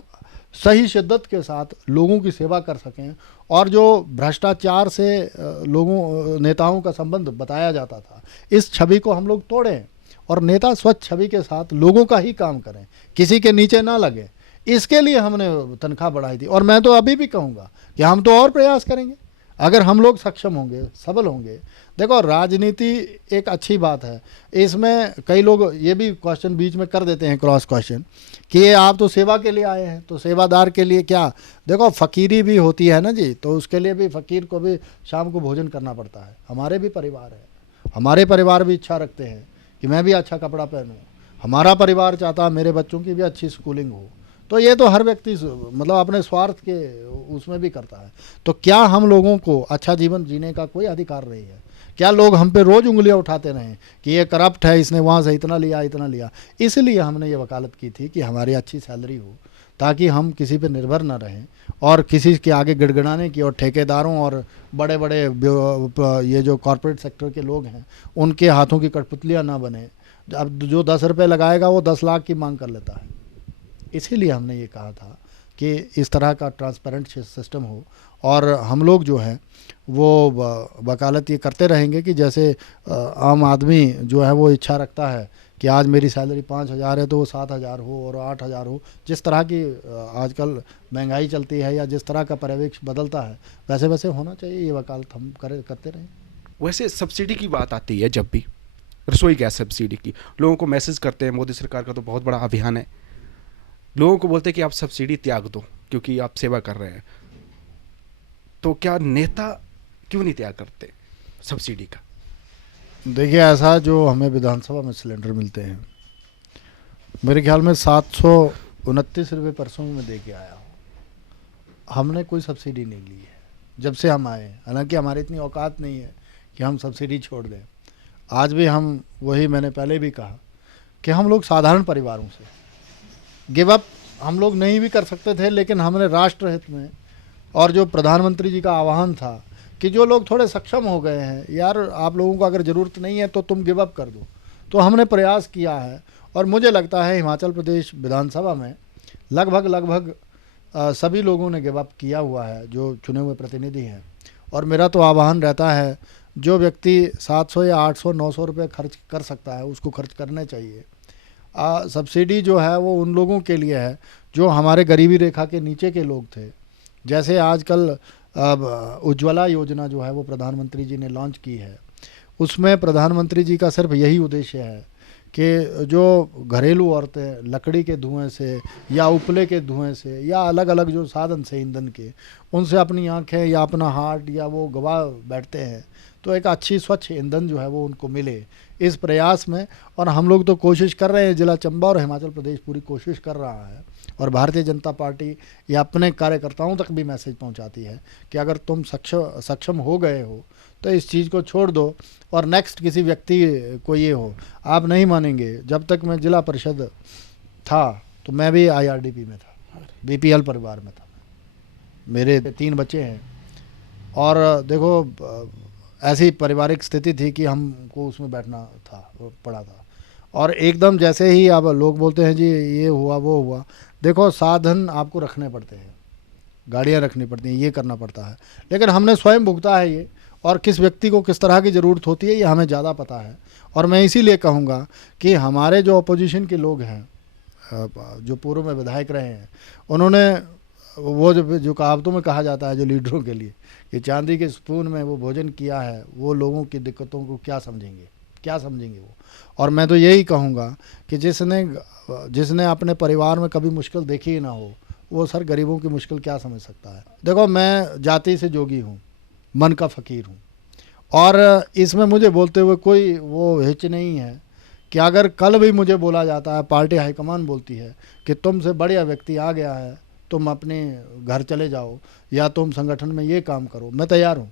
सही शिद्दत के साथ लोगों की सेवा कर सकें। और जो भ्रष्टाचार से नेताओं का संबंध बताया जाता था, इस छवि को हम लोग तोड़ें और नेता स्वच्छ छवि के साथ लोगों का ही काम करें, किसी के नीचे ना लगे। इसके लिए हमने तनख्वाह बढ़ाई थी, और मैं तो अभी भी कहूँगा कि हम तो और प्रयास करेंगे अगर हम लोग सक्षम होंगे, सबल होंगे। देखो, राजनीति एक अच्छी बात है, इसमें कई लोग ये भी क्वेश्चन बीच में कर देते हैं, क्रॉस क्वेश्चन, कि ये आप तो सेवा के लिए आए हैं, तो सेवादार के लिए क्या? देखो, फ़कीरी भी होती है ना जी, तो उसके लिए भी फ़कीर को भी शाम को भोजन करना पड़ता है। हमारे भी परिवार है, हमारे परिवार भी इच्छा रखते हैं कि मैं भी अच्छा कपड़ा पहनूँ, हमारा परिवार चाहता है मेरे बच्चों की भी अच्छी स्कूलिंग हो। तो ये तो हर व्यक्ति मतलब अपने स्वार्थ के उसमें भी करता है। तो क्या हम लोगों को अच्छा जीवन जीने का कोई अधिकार नहीं है? क्या लोग हम पे रोज़ उंगलियां उठाते रहें कि ये करप्ट है, इसने वहाँ से इतना लिया? इसलिए हमने ये वकालत की थी कि हमारी अच्छी सैलरी हो, ताकि हम किसी पे निर्भर ना रहें और किसी के आगे गिड़गिड़ाने की, और ठेकेदारों और बड़े बड़े ये जो कॉरपोरेट सेक्टर के लोग हैं उनके हाथों की कठपुतलियाँ ना बने। अब जो 10 रुपये लगाएगा वो 10 लाख की मांग कर लेता है। इसीलिए हमने ये कहा था कि इस तरह का ट्रांसपेरेंट सिस्टम हो, और हम लोग जो है वो वकालत ये करते रहेंगे कि जैसे आम आदमी जो है वो इच्छा रखता है कि आज मेरी सैलरी 5,000 है तो वो 7,000 हो और 8,000 हो। जिस तरह की आजकल महंगाई चलती है या जिस तरह का परिवेश बदलता है वैसे वैसे होना चाहिए। ये वकालत हम करते रहें। वैसे सब्सिडी की बात आती है, जब भी रसोई गैस सब्सिडी की, लोगों को मैसेज करते हैं, मोदी सरकार का तो बहुत बड़ा अभियान है, लोगों को बोलते हैं कि आप सब्सिडी त्याग दो क्योंकि आप सेवा कर रहे हैं, तो क्या नेता क्यों नहीं त्याग करते सब्सिडी का? देखिए, ऐसा जो हमें विधानसभा में सिलेंडर मिलते हैं, मेरे ख्याल में 729 रुपये परसों में दे के आया हूँ। हमने कोई सब्सिडी नहीं ली है जब से हम आए। हालांकि हमारी इतनी औकात नहीं है कि हम सब्सिडी छोड़ दें। आज भी हम वही, मैंने पहले भी कहा कि हम लोग साधारण परिवारों से गिव अप हम लोग नहीं भी कर सकते थे, लेकिन हमने राष्ट्र हित में, और जो प्रधानमंत्री जी का आह्वान था कि जो लोग थोड़े सक्षम हो गए हैं, यार आप लोगों को अगर ज़रूरत नहीं है तो तुम गिव अप कर दो, तो हमने प्रयास किया है। और मुझे लगता है हिमाचल प्रदेश विधानसभा में लगभग सभी लोगों ने गिव अप किया हुआ है जो चुने हुए प्रतिनिधि हैं। और मेरा तो आह्वान रहता है, जो व्यक्ति 700 या 800 900 रुपये खर्च कर सकता है उसको खर्च करने चाहिए। सब्सिडी जो है वो उन लोगों के लिए है जो हमारे गरीबी रेखा के नीचे के लोग थे। जैसे आजकल उज्ज्वला योजना जो है वो प्रधानमंत्री जी ने लॉन्च की है, उसमें प्रधानमंत्री जी का सिर्फ यही उद्देश्य है कि जो घरेलू औरतें लकड़ी के धुएं से या उपले के धुएं से या अलग अलग जो साधन से ईंधन के, उनसे अपनी आंखें या अपना हार्ट या वो गवा बैठते हैं, तो एक अच्छी स्वच्छ ईंधन जो है वो उनको मिले, इस प्रयास में। और हम लोग तो कोशिश कर रहे हैं, जिला चंबा और हिमाचल प्रदेश पूरी कोशिश कर रहा है, और भारतीय जनता पार्टी या अपने कार्यकर्ताओं तक भी मैसेज पहुंचाती है कि अगर तुम सक्षम हो गए हो तो इस चीज़ को छोड़ दो और नेक्स्ट किसी व्यक्ति को ये हो। आप नहीं मानेंगे, जब तक मैं जिला परिषद था तो मैं भी IRDP में था, BPL परिवार में था। मेरे 3 बच्चे हैं और देखो ऐसी पारिवारिक स्थिति थी कि हमको उसमें बैठना पड़ा था। और एकदम जैसे ही अब लोग बोलते हैं जी ये हुआ वो हुआ, देखो साधन आपको रखने पड़ते हैं, गाड़ियाँ रखनी पड़ती हैं, ये करना पड़ता है, लेकिन हमने स्वयं भुगता है ये। और किस व्यक्ति को किस तरह की ज़रूरत होती है ये हमें ज़्यादा पता है। और मैं इसीलिए कहूँगा कि हमारे जो अपोजिशन के लोग हैं, जो पूर्व में विधायक रहे हैं, उन्होंने वो जो कहावतों में कहा जाता है जो लीडरों के लिए कि चांदी के स्पून में वो भोजन किया है, वो लोगों की दिक्कतों को क्या समझेंगे वो। और मैं तो यही कहूँगा कि जिसने अपने परिवार में कभी मुश्किल देखी ही ना हो, वो सर गरीबों की मुश्किल क्या समझ सकता है। देखो, मैं जाति से जोगी हूँ, मन का फ़कीर हूँ, और इसमें मुझे बोलते हुए कोई वो हिच नहीं है कि अगर कल भी मुझे बोला जाता है, पार्टी हाईकमान बोलती है कि तुमसे बढ़िया व्यक्ति आ गया है, तुम अपने घर चले जाओ या तुम संगठन में ये काम करो, मैं तैयार हूँ,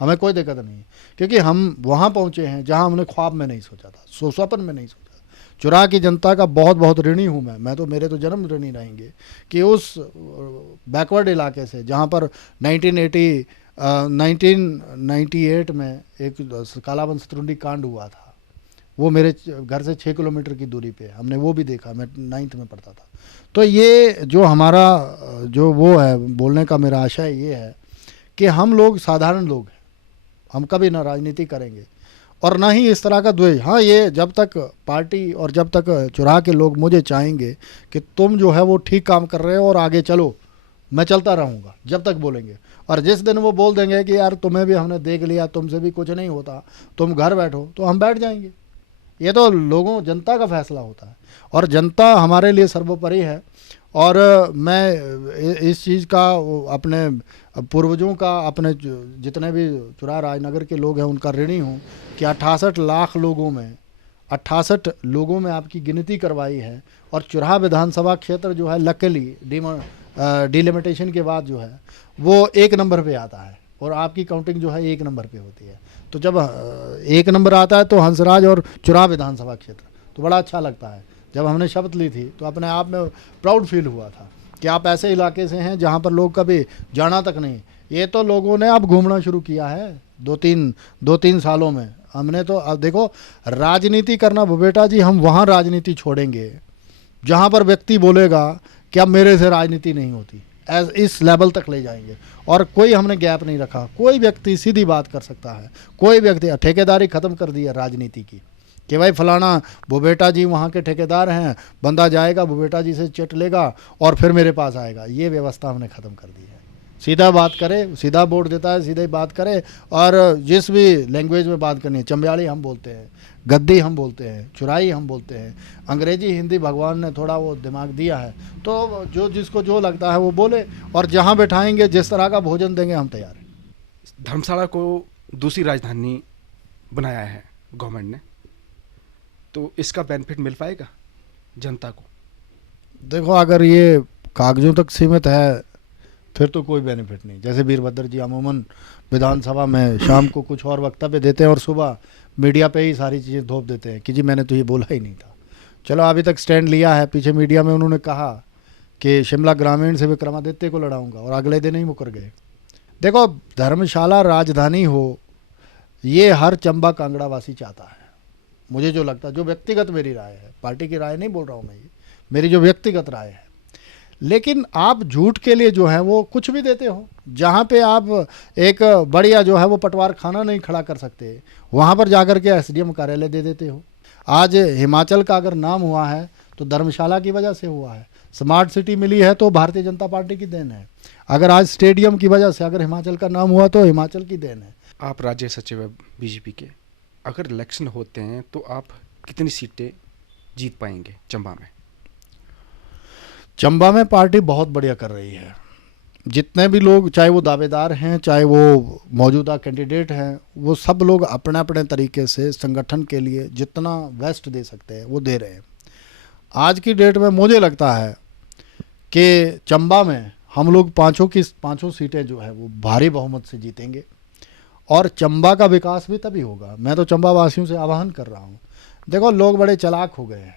हमें कोई दिक्कत नहीं है। क्योंकि हम वहाँ पहुँचे हैं जहाँ हमने ख्वाब में नहीं सोचा था, स्वप्न में नहीं सोचा। चुराह की जनता का बहुत बहुत ऋणी हूँ मैं तो मेरे तो जन्म ऋणी रहेंगे कि उस बैकवर्ड इलाके से जहाँ पर 1998 में एक कालावन शतरुंडी कांड हुआ था, वो मेरे घर से 6 किलोमीटर की दूरी पे, हमने वो भी देखा, मैं 9th में पढ़ता था। तो ये जो हमारा जो वो है, बोलने का मेरा आशय ये है कि हम लोग साधारण लोग हैं, हम कभी ना राजनीति करेंगे और ना ही इस तरह का द्वेष। हाँ, ये जब तक पार्टी और जब तक चुराह के लोग मुझे चाहेंगे कि तुम जो है वो ठीक काम कर रहे हो और आगे चलो, मैं चलता रहूँगा जब तक बोलेंगे। और जिस दिन वो बोल देंगे कि यार तुम्हें भी हमने देख लिया, तुमसे भी कुछ नहीं होता, तुम घर बैठो, तो हम बैठ जाएंगे। ये तो जनता का फैसला होता है और जनता हमारे लिए सर्वोपरि है। और मैं इस चीज़ का अपने पूर्वजों का, अपने जितने भी चुराह राजनगर के लोग हैं उनका ऋणी हूँ कि 68 लाख लोगों में आपकी गिनती करवाई है। और चुराह विधानसभा क्षेत्र जो है लकीली डिलिमिटेशन के बाद जो है वो 1 नंबर पे आता है और आपकी काउंटिंग जो है 1 नंबर पे होती है। तो जब 1 नंबर आता है तो हंसराज और चुराह विधानसभा क्षेत्र, तो बड़ा अच्छा लगता है। जब हमने शपथ ली थी तो अपने आप में प्राउड फील हुआ था कि आप ऐसे इलाके से हैं जहाँ पर लोग कभी जाना तक नहीं। ये तो लोगों ने अब घूमना शुरू किया है 2-3 सालों में। हमने तो अब देखो, राजनीति करना बेटा जी, हम वहाँ राजनीति छोड़ेंगे जहाँ पर व्यक्ति बोलेगा कि अब मेरे से राजनीति नहीं होती, इस लेवल तक ले जाएंगे। और कोई हमने गैप नहीं रखा, कोई व्यक्ति सीधी बात कर सकता है, कोई व्यक्ति। ठेकेदारी ख़त्म कर दी है राजनीति की, कि भाई फलाना भुवेटा जी वहाँ के ठेकेदार हैं, बंदा जाएगा भुवेटा जी से चिट लेगा और फिर मेरे पास आएगा। ये व्यवस्था हमने ख़त्म कर दी है। सीधा बात करे, सीधा वोट देता है, सीधे बात करे, और जिस भी लैंग्वेज में बात करनी है, चंबियाड़ी हम बोलते हैं, गद्दी हम बोलते हैं, चुराई हम बोलते हैं, अंग्रेजी हिंदी भगवान ने थोड़ा वो दिमाग दिया है, तो जो जिसको जो लगता है वो बोले, और जहाँ बैठाएंगे जिस तरह का भोजन देंगे हम तैयार हैं। धर्मशाला को दूसरी राजधानी बनाया है गवर्नमेंट ने, तो इसका बेनिफिट मिल पाएगा जनता को? देखो, अगर ये कागजों तक सीमित है फिर तो कोई बेनिफिट नहीं। जैसे वीरभद्र जी अमूमन विधानसभा में शाम को कुछ और वक्तव्य देते हैं और सुबह मीडिया पे ही सारी चीज़ें थोप देते हैं कि जी मैंने तो ये बोला ही नहीं था। चलो, अभी तक स्टैंड लिया है। पीछे मीडिया में उन्होंने कहा कि शिमला ग्रामीण से विक्रमादित्य को लड़ाऊंगा, और अगले दिन ही मुकर गए। देखो, धर्मशाला राजधानी हो ये हर चंबा कांगड़ा वासी चाहता है। मुझे जो लगता है, जो व्यक्तिगत मेरी राय है, पार्टी की राय नहीं बोल रहा हूँ मैं, ये मेरी जो व्यक्तिगत राय है। लेकिन आप झूठ के लिए जो है वो कुछ भी देते हो। जहाँ पे आप एक बढ़िया जो है वो पटवार खाना नहीं खड़ा कर सकते, वहाँ पर जाकर के एसडीएम कार्यालय दे देते हो। आज हिमाचल का अगर नाम हुआ है तो धर्मशाला की वजह से हुआ है। स्मार्ट सिटी मिली है तो भारतीय जनता पार्टी की देन है। अगर आज स्टेडियम की वजह से अगर हिमाचल का नाम हुआ तो हिमाचल की देन है। आप राज्य सचिव है बीजेपी के, अगर इलेक्शन होते हैं तो आप कितनी सीटें जीत पाएंगे चंबा में? चंबा में पार्टी बहुत बढ़िया कर रही है। जितने भी लोग, चाहे वो दावेदार हैं, चाहे वो मौजूदा कैंडिडेट हैं, वो सब लोग अपने अपने तरीके से संगठन के लिए जितना बेस्ट दे सकते हैं वो दे रहे हैं। आज की डेट में मुझे लगता है कि चंबा में हम लोग पाँचों सीटें जो है वो भारी बहुमत से जीतेंगे, और चंबा का विकास भी तभी होगा। मैं तो चंबा वासियों से आह्वान कर रहा हूँ। देखो, लोग बड़े चालाक हो गए हैं,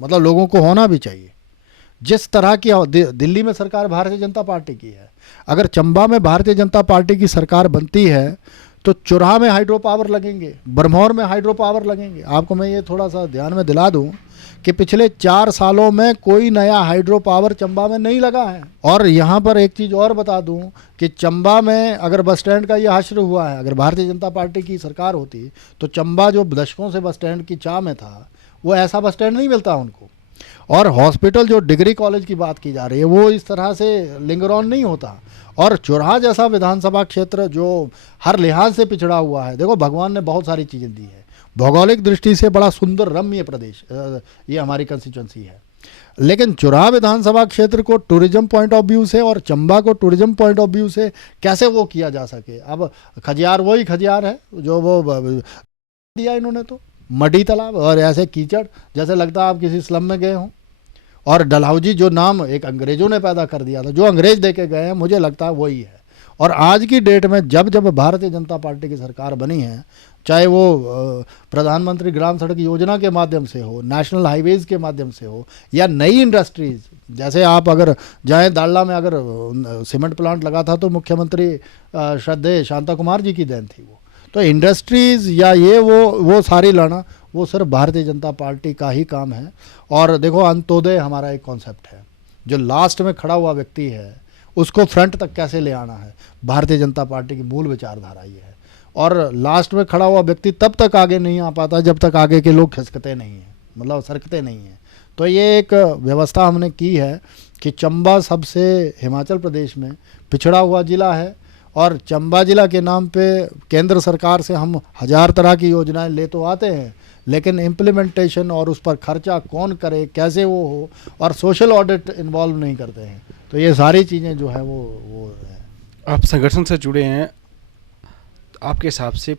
मतलब लोगों को होना भी चाहिए। जिस तरह की दिल्ली में सरकार भारतीय जनता पार्टी की है, अगर चंबा में भारतीय जनता पार्टी की सरकार बनती है तो चुराह में हाइड्रो पावर लगेंगे, बरमौर में हाइड्रो पावर लगेंगे। आपको मैं ये थोड़ा सा ध्यान में दिला दूं कि पिछले 4 सालों में कोई नया हाइड्रो पावर चंबा में नहीं लगा है। और यहाँ पर एक चीज़ और बता दूं कि चंबा में अगर बस स्टैंड का ये हश्र हुआ है, अगर भारतीय जनता पार्टी की सरकार होती तो चंबा जो दशकों से बस स्टैंड की चाह में था, वो ऐसा बस स्टैंड नहीं मिलता उनको। और हॉस्पिटल, जो डिग्री कॉलेज की बात की जा रही है, वो इस तरह से लिंगरॉन नहीं होता। और चुराह जैसा विधानसभा क्षेत्र जो हर लिहाज से पिछड़ा हुआ है, देखो भगवान ने बहुत सारी चीज़ें दी है। भौगोलिक दृष्टि से बड़ा सुंदर रम्य प्रदेश ये हमारी कंस्टिट्यूंसी है। लेकिन चुराह विधानसभा क्षेत्र को टूरिज्म पॉइंट ऑफ व्यू से और चंबा को टूरिज्म पॉइंट ऑफ व्यू से कैसे वो किया जा सके। अब खजियार वही खजियार है जो वो दिया इन्होंने, तो मडी तालाब और ऐसे कीचड़ जैसे लगता है आप किसी स्लम में गए हों। और डलहौजी जो नाम एक अंग्रेज़ों ने पैदा कर दिया था, जो अंग्रेज दे के गए हैं, मुझे लगता है वही है। और आज की डेट में जब जब भारतीय जनता पार्टी की सरकार बनी है, चाहे वो प्रधानमंत्री ग्राम सड़क योजना के माध्यम से हो, नेशनल हाईवेज़ के माध्यम से हो, या नई इंडस्ट्रीज़, जैसे आप अगर जाएँ दाड़ला में, अगर सीमेंट प्लांट लगा था तो मुख्यमंत्री श्रद्धेय शांता कुमार जी की देन थी वो। तो इंडस्ट्रीज़ या ये वो सारी लाना, वो सिर्फ भारतीय जनता पार्टी का ही काम है। और देखो, अंत्योदय हमारा एक कॉन्सेप्ट है। जो लास्ट में खड़ा हुआ व्यक्ति है उसको फ्रंट तक कैसे ले आना है, भारतीय जनता पार्टी की मूल विचारधारा ये है। और लास्ट में खड़ा हुआ व्यक्ति तब तक आगे नहीं आ पाता जब तक आगे के लोग खिसकते नहीं हैं, मतलब सरकते नहीं हैं। तो ये एक व्यवस्था हमने की है कि चंबा सबसे हिमाचल प्रदेश में पिछड़ा हुआ ज़िला है, और चंबा जिला के नाम पे केंद्र सरकार से हम 1000 तरह की योजनाएं ले तो आते हैं, लेकिन इम्प्लीमेंटेशन और उस पर खर्चा कौन करे, कैसे वो हो, और सोशल ऑडिट इन्वॉल्व नहीं करते हैं। तो ये सारी चीज़ें जो है वो है। आप संगठन से जुड़े हैं, आपके हिसाब से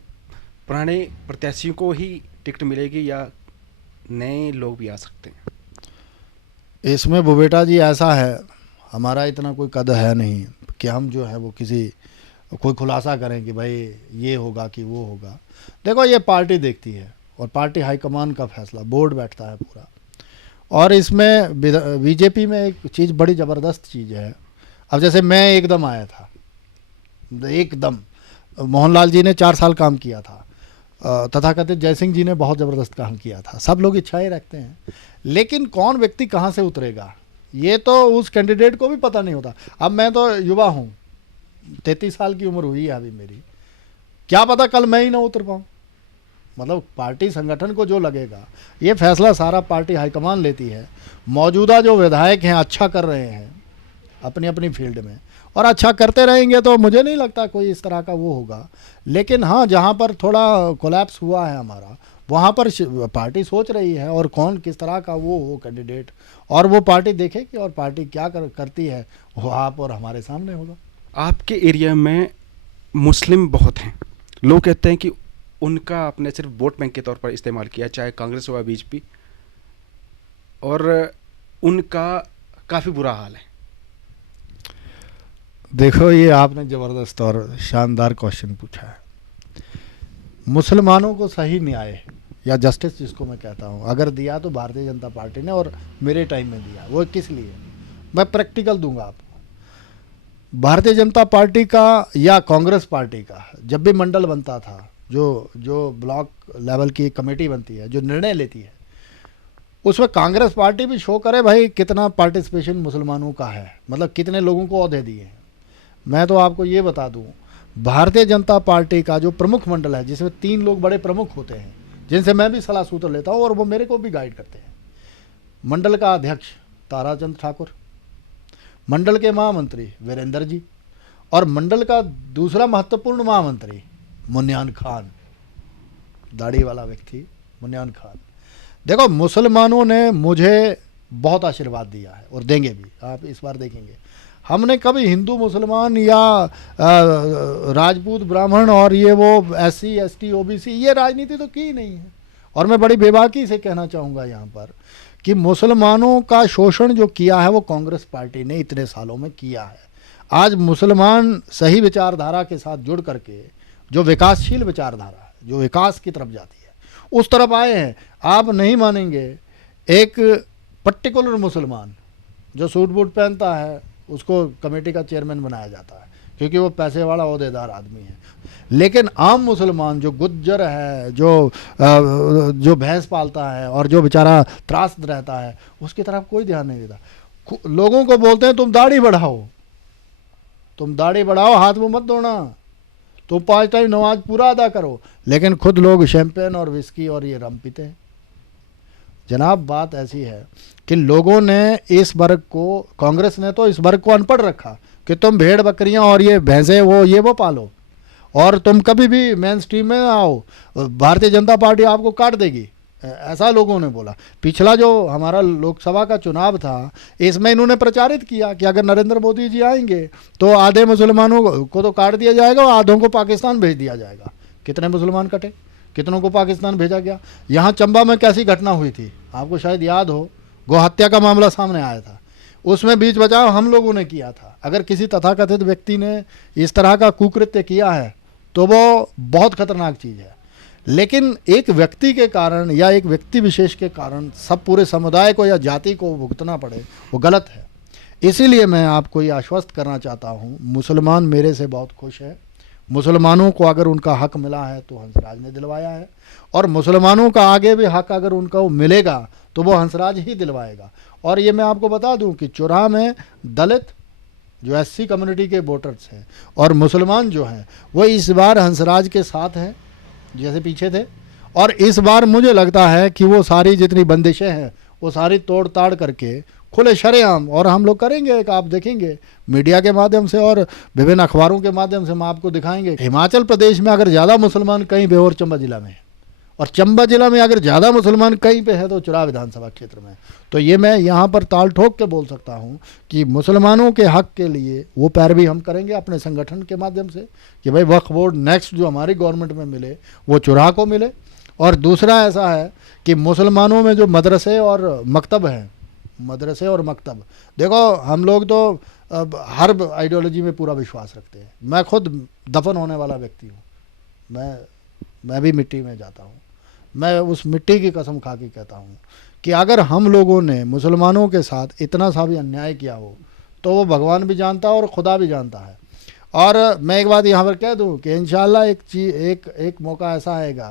पुराने प्रत्याशियों को ही टिकट मिलेगी या नए लोग भी आ सकते हैं? इसमें भुवेटा जी ऐसा है, हमारा इतना कोई कद है नहीं कि हम जो है वो कोई खुलासा करें कि भाई ये होगा कि वो होगा। देखो, ये पार्टी देखती है और पार्टी हाईकमान का फैसला, बोर्ड बैठता है पूरा। और इसमें बीजेपी में एक चीज़ बड़ी ज़बरदस्त चीज़ है। अब जैसे मैं एकदम आया था, एकदम मोहनलाल जी ने 4 साल काम किया था, तथाकथित जयसिंह जी ने बहुत ज़बरदस्त काम किया था। सब लोग इच्छाएं रखते हैं, लेकिन कौन व्यक्ति कहाँ से उतरेगा ये तो उस कैंडिडेट को भी पता नहीं होता। अब मैं तो युवा हूँ, 33 साल की उम्र हुई है अभी मेरी, क्या पता कल मैं ही ना उतर पाऊँ। मतलब पार्टी संगठन को जो लगेगा, ये फैसला सारा पार्टी हाईकमान लेती है। मौजूदा जो विधायक हैं अच्छा कर रहे हैं अपनी अपनी फील्ड में, और अच्छा करते रहेंगे, तो मुझे नहीं लगता कोई इस तरह का वो होगा। लेकिन हाँ, जहाँ पर थोड़ा कोलैप्स हुआ है हमारा, वहाँ पर पार्टी सोच रही है और कौन किस तरह का वो हो कैंडिडेट, और वो पार्टी देखेगी और पार्टी क्या करती है वो आप और हमारे सामने होगा। आपके एरिया में मुस्लिम बहुत हैं, लोग कहते हैं कि उनका आपने सिर्फ वोट बैंक के तौर पर इस्तेमाल किया, चाहे कांग्रेस हो या बीजेपी, और उनका काफ़ी बुरा हाल है। देखो, ये आपने ज़बरदस्त और शानदार क्वेश्चन पूछा है। मुसलमानों को सही न्याय या जस्टिस जिसको मैं कहता हूँ अगर दिया तो भारतीय जनता पार्टी ने, और मेरे टाइम में दिया। वो किस लिए, मैं प्रैक्टिकल दूंगा आपको। भारतीय जनता पार्टी का या कांग्रेस पार्टी का जब भी मंडल बनता था, जो ब्लॉक लेवल की कमेटी बनती है, जो निर्णय लेती है, उसमें कांग्रेस पार्टी भी शो करे भाई कितना पार्टिसिपेशन मुसलमानों का है, मतलब कितने लोगों को ओहदे दिए हैं। मैं तो आपको ये बता दूं, भारतीय जनता पार्टी का जो प्रमुख मंडल है, जिसमें 3 लोग बड़े प्रमुख होते हैं, जिनसे मैं भी सलाह सूत्र लेता हूँ और वो मेरे को भी गाइड करते हैं। मंडल का अध्यक्ष ताराचंद ठाकुर, मंडल के महामंत्री वीरेंद्र जी, और मंडल का दूसरा महत्वपूर्ण महामंत्री मुन्यान खान, दाढ़ी वाला व्यक्ति मुन्यान खान। देखो, मुसलमानों ने मुझे बहुत आशीर्वाद दिया है और देंगे भी। आप इस बार देखेंगे, हमने कभी हिंदू मुसलमान या राजपूत ब्राह्मण और ये वो SC ST OBC ये राजनीति तो की ही नहीं है। और मैं बड़ी बेबाकी से कहना चाहूँगा यहाँ पर कि मुसलमानों का शोषण जो किया है वो कांग्रेस पार्टी ने इतने सालों में किया है। आज मुसलमान सही विचारधारा के साथ जुड़ करके, जो विकासशील विचारधारा है, जो विकास की तरफ जाती है, उस तरफ आए हैं। आप नहीं मानेंगे, एक पर्टिकुलर मुसलमान जो सूट बूट पहनता है उसको कमेटी का चेयरमैन बनाया जाता है क्योंकि वो पैसे वाला ओहदेदार आदमी है। लेकिन आम मुसलमान जो गुज्जर है, जो भैंस पालता है और जो बेचारा त्रासद रहता है, उसकी तरफ कोई ध्यान नहीं देता। लोगों को बोलते हैं तुम दाढ़ी बढ़ाओ, तुम दाढ़ी बढ़ाओ, हाथ मुंह मत धोना, तुम 5 टाइम नमाज पूरा अदा करो, लेकिन खुद लोग शैंपेन और विस्की और ये रम पीते हैं। जनाब, बात ऐसी है कि लोगों ने इस वर्ग को, कांग्रेस ने तो इस वर्ग को अनपढ़ रखा कि तुम भेड़ बकरियां और ये भैंसे वो पालो, और तुम कभी भी मेन स्ट्रीम में आओ, भारतीय जनता पार्टी आपको काट देगी, ऐसा लोगों ने बोला। पिछला जो हमारा लोकसभा का चुनाव था, इसमें इन्होंने प्रचारित किया कि अगर नरेंद्र मोदी जी आएंगे तो आधे मुसलमानों को तो काट दिया जाएगा और आधों को पाकिस्तान भेज दिया जाएगा। कितने मुसलमान कटे, कितनों को पाकिस्तान भेजा गया। यहाँ चंबा में कैसी घटना हुई थी, आपको शायद याद हो, गौ हत्या का मामला सामने आया था, उसमें बीच बचाव हम लोगों ने किया था। अगर किसी तथाकथित व्यक्ति ने इस तरह का कुकृत्य किया है तो वो बहुत खतरनाक चीज़ है। लेकिन एक व्यक्ति के कारण या एक व्यक्ति विशेष के कारण सब पूरे समुदाय को या जाति को भुगतना पड़े, वो गलत है। इसीलिए मैं आपको ये आश्वस्त करना चाहता हूँ, मुसलमान मेरे से बहुत खुश है। मुसलमानों को अगर उनका हक मिला है तो हंसराज ने दिलवाया है, और मुसलमानों का आगे भी हक अगर उनको मिलेगा तो वो हंसराज ही दिलवाएगा। और ये मैं आपको बता दूं कि चुराह में दलित जो SC कम्युनिटी के वोटर्स हैं और मुसलमान जो हैं वो इस बार हंसराज के साथ हैं जैसे पीछे थे। और इस बार मुझे लगता है कि वो सारी जितनी बंदिशें हैं वो सारी तोड़ ताड़ करके खुले शरेआम, और हम लोग करेंगे एक, आप देखेंगे मीडिया के माध्यम से और विभिन्न अखबारों के माध्यम से हम आपको दिखाएंगे। हिमाचल प्रदेश में अगर ज़्यादा मुसलमान कहीं पे और चंबा जिला में है, और चंबा जिला में अगर ज़्यादा मुसलमान कहीं पे है तो चुराह विधानसभा क्षेत्र में। तो ये मैं यहाँ पर ताल ठोक के बोल सकता हूँ कि मुसलमानों के हक के लिए वो पैरवी हम करेंगे अपने संगठन के माध्यम से कि भाई वक्फ बोर्ड नेक्स्ट जो हमारी गवर्नमेंट में मिले वो चुराह को मिले। और दूसरा ऐसा है कि मुसलमानों में जो मदरसे और मकतब हैं, मदरसे और मकतब, देखो हम लोग तो हर आइडियोलॉजी में पूरा विश्वास रखते हैं। मैं खुद दफन होने वाला व्यक्ति हूँ, मैं भी मिट्टी में जाता हूँ। मैं उस मिट्टी की कसम खा के कहता हूँ कि अगर हम लोगों ने मुसलमानों के साथ इतना सा भी अन्याय किया हो तो वो भगवान भी जानता है और खुदा भी जानता है। और मैं एक बात यहाँ पर कह दूँ कि इंशाल्लाह एक मौका ऐसा आएगा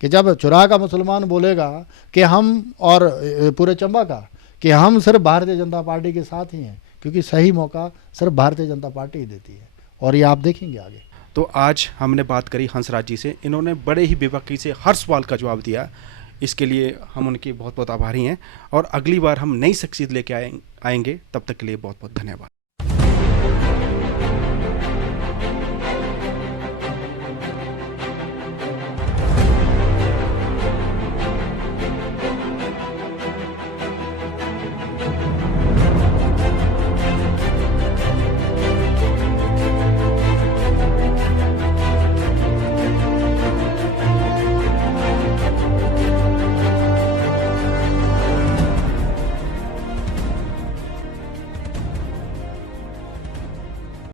कि जब चुराह का मुसलमान बोलेगा कि हम, और पूरे चंबा का, कि हम सिर्फ भारतीय जनता पार्टी के साथ ही हैं, क्योंकि सही मौका सिर्फ भारतीय जनता पार्टी ही देती है। और ये आप देखेंगे आगे। तो आज हमने बात करी हंसराज जी से, इन्होंने बड़े ही बेबाकी से हर सवाल का जवाब दिया। इसके लिए हम उनके बहुत बहुत आभारी हैं और अगली बार हम नई शख्सियत लेके आएंगे। तब तक के लिए बहुत बहुत धन्यवाद।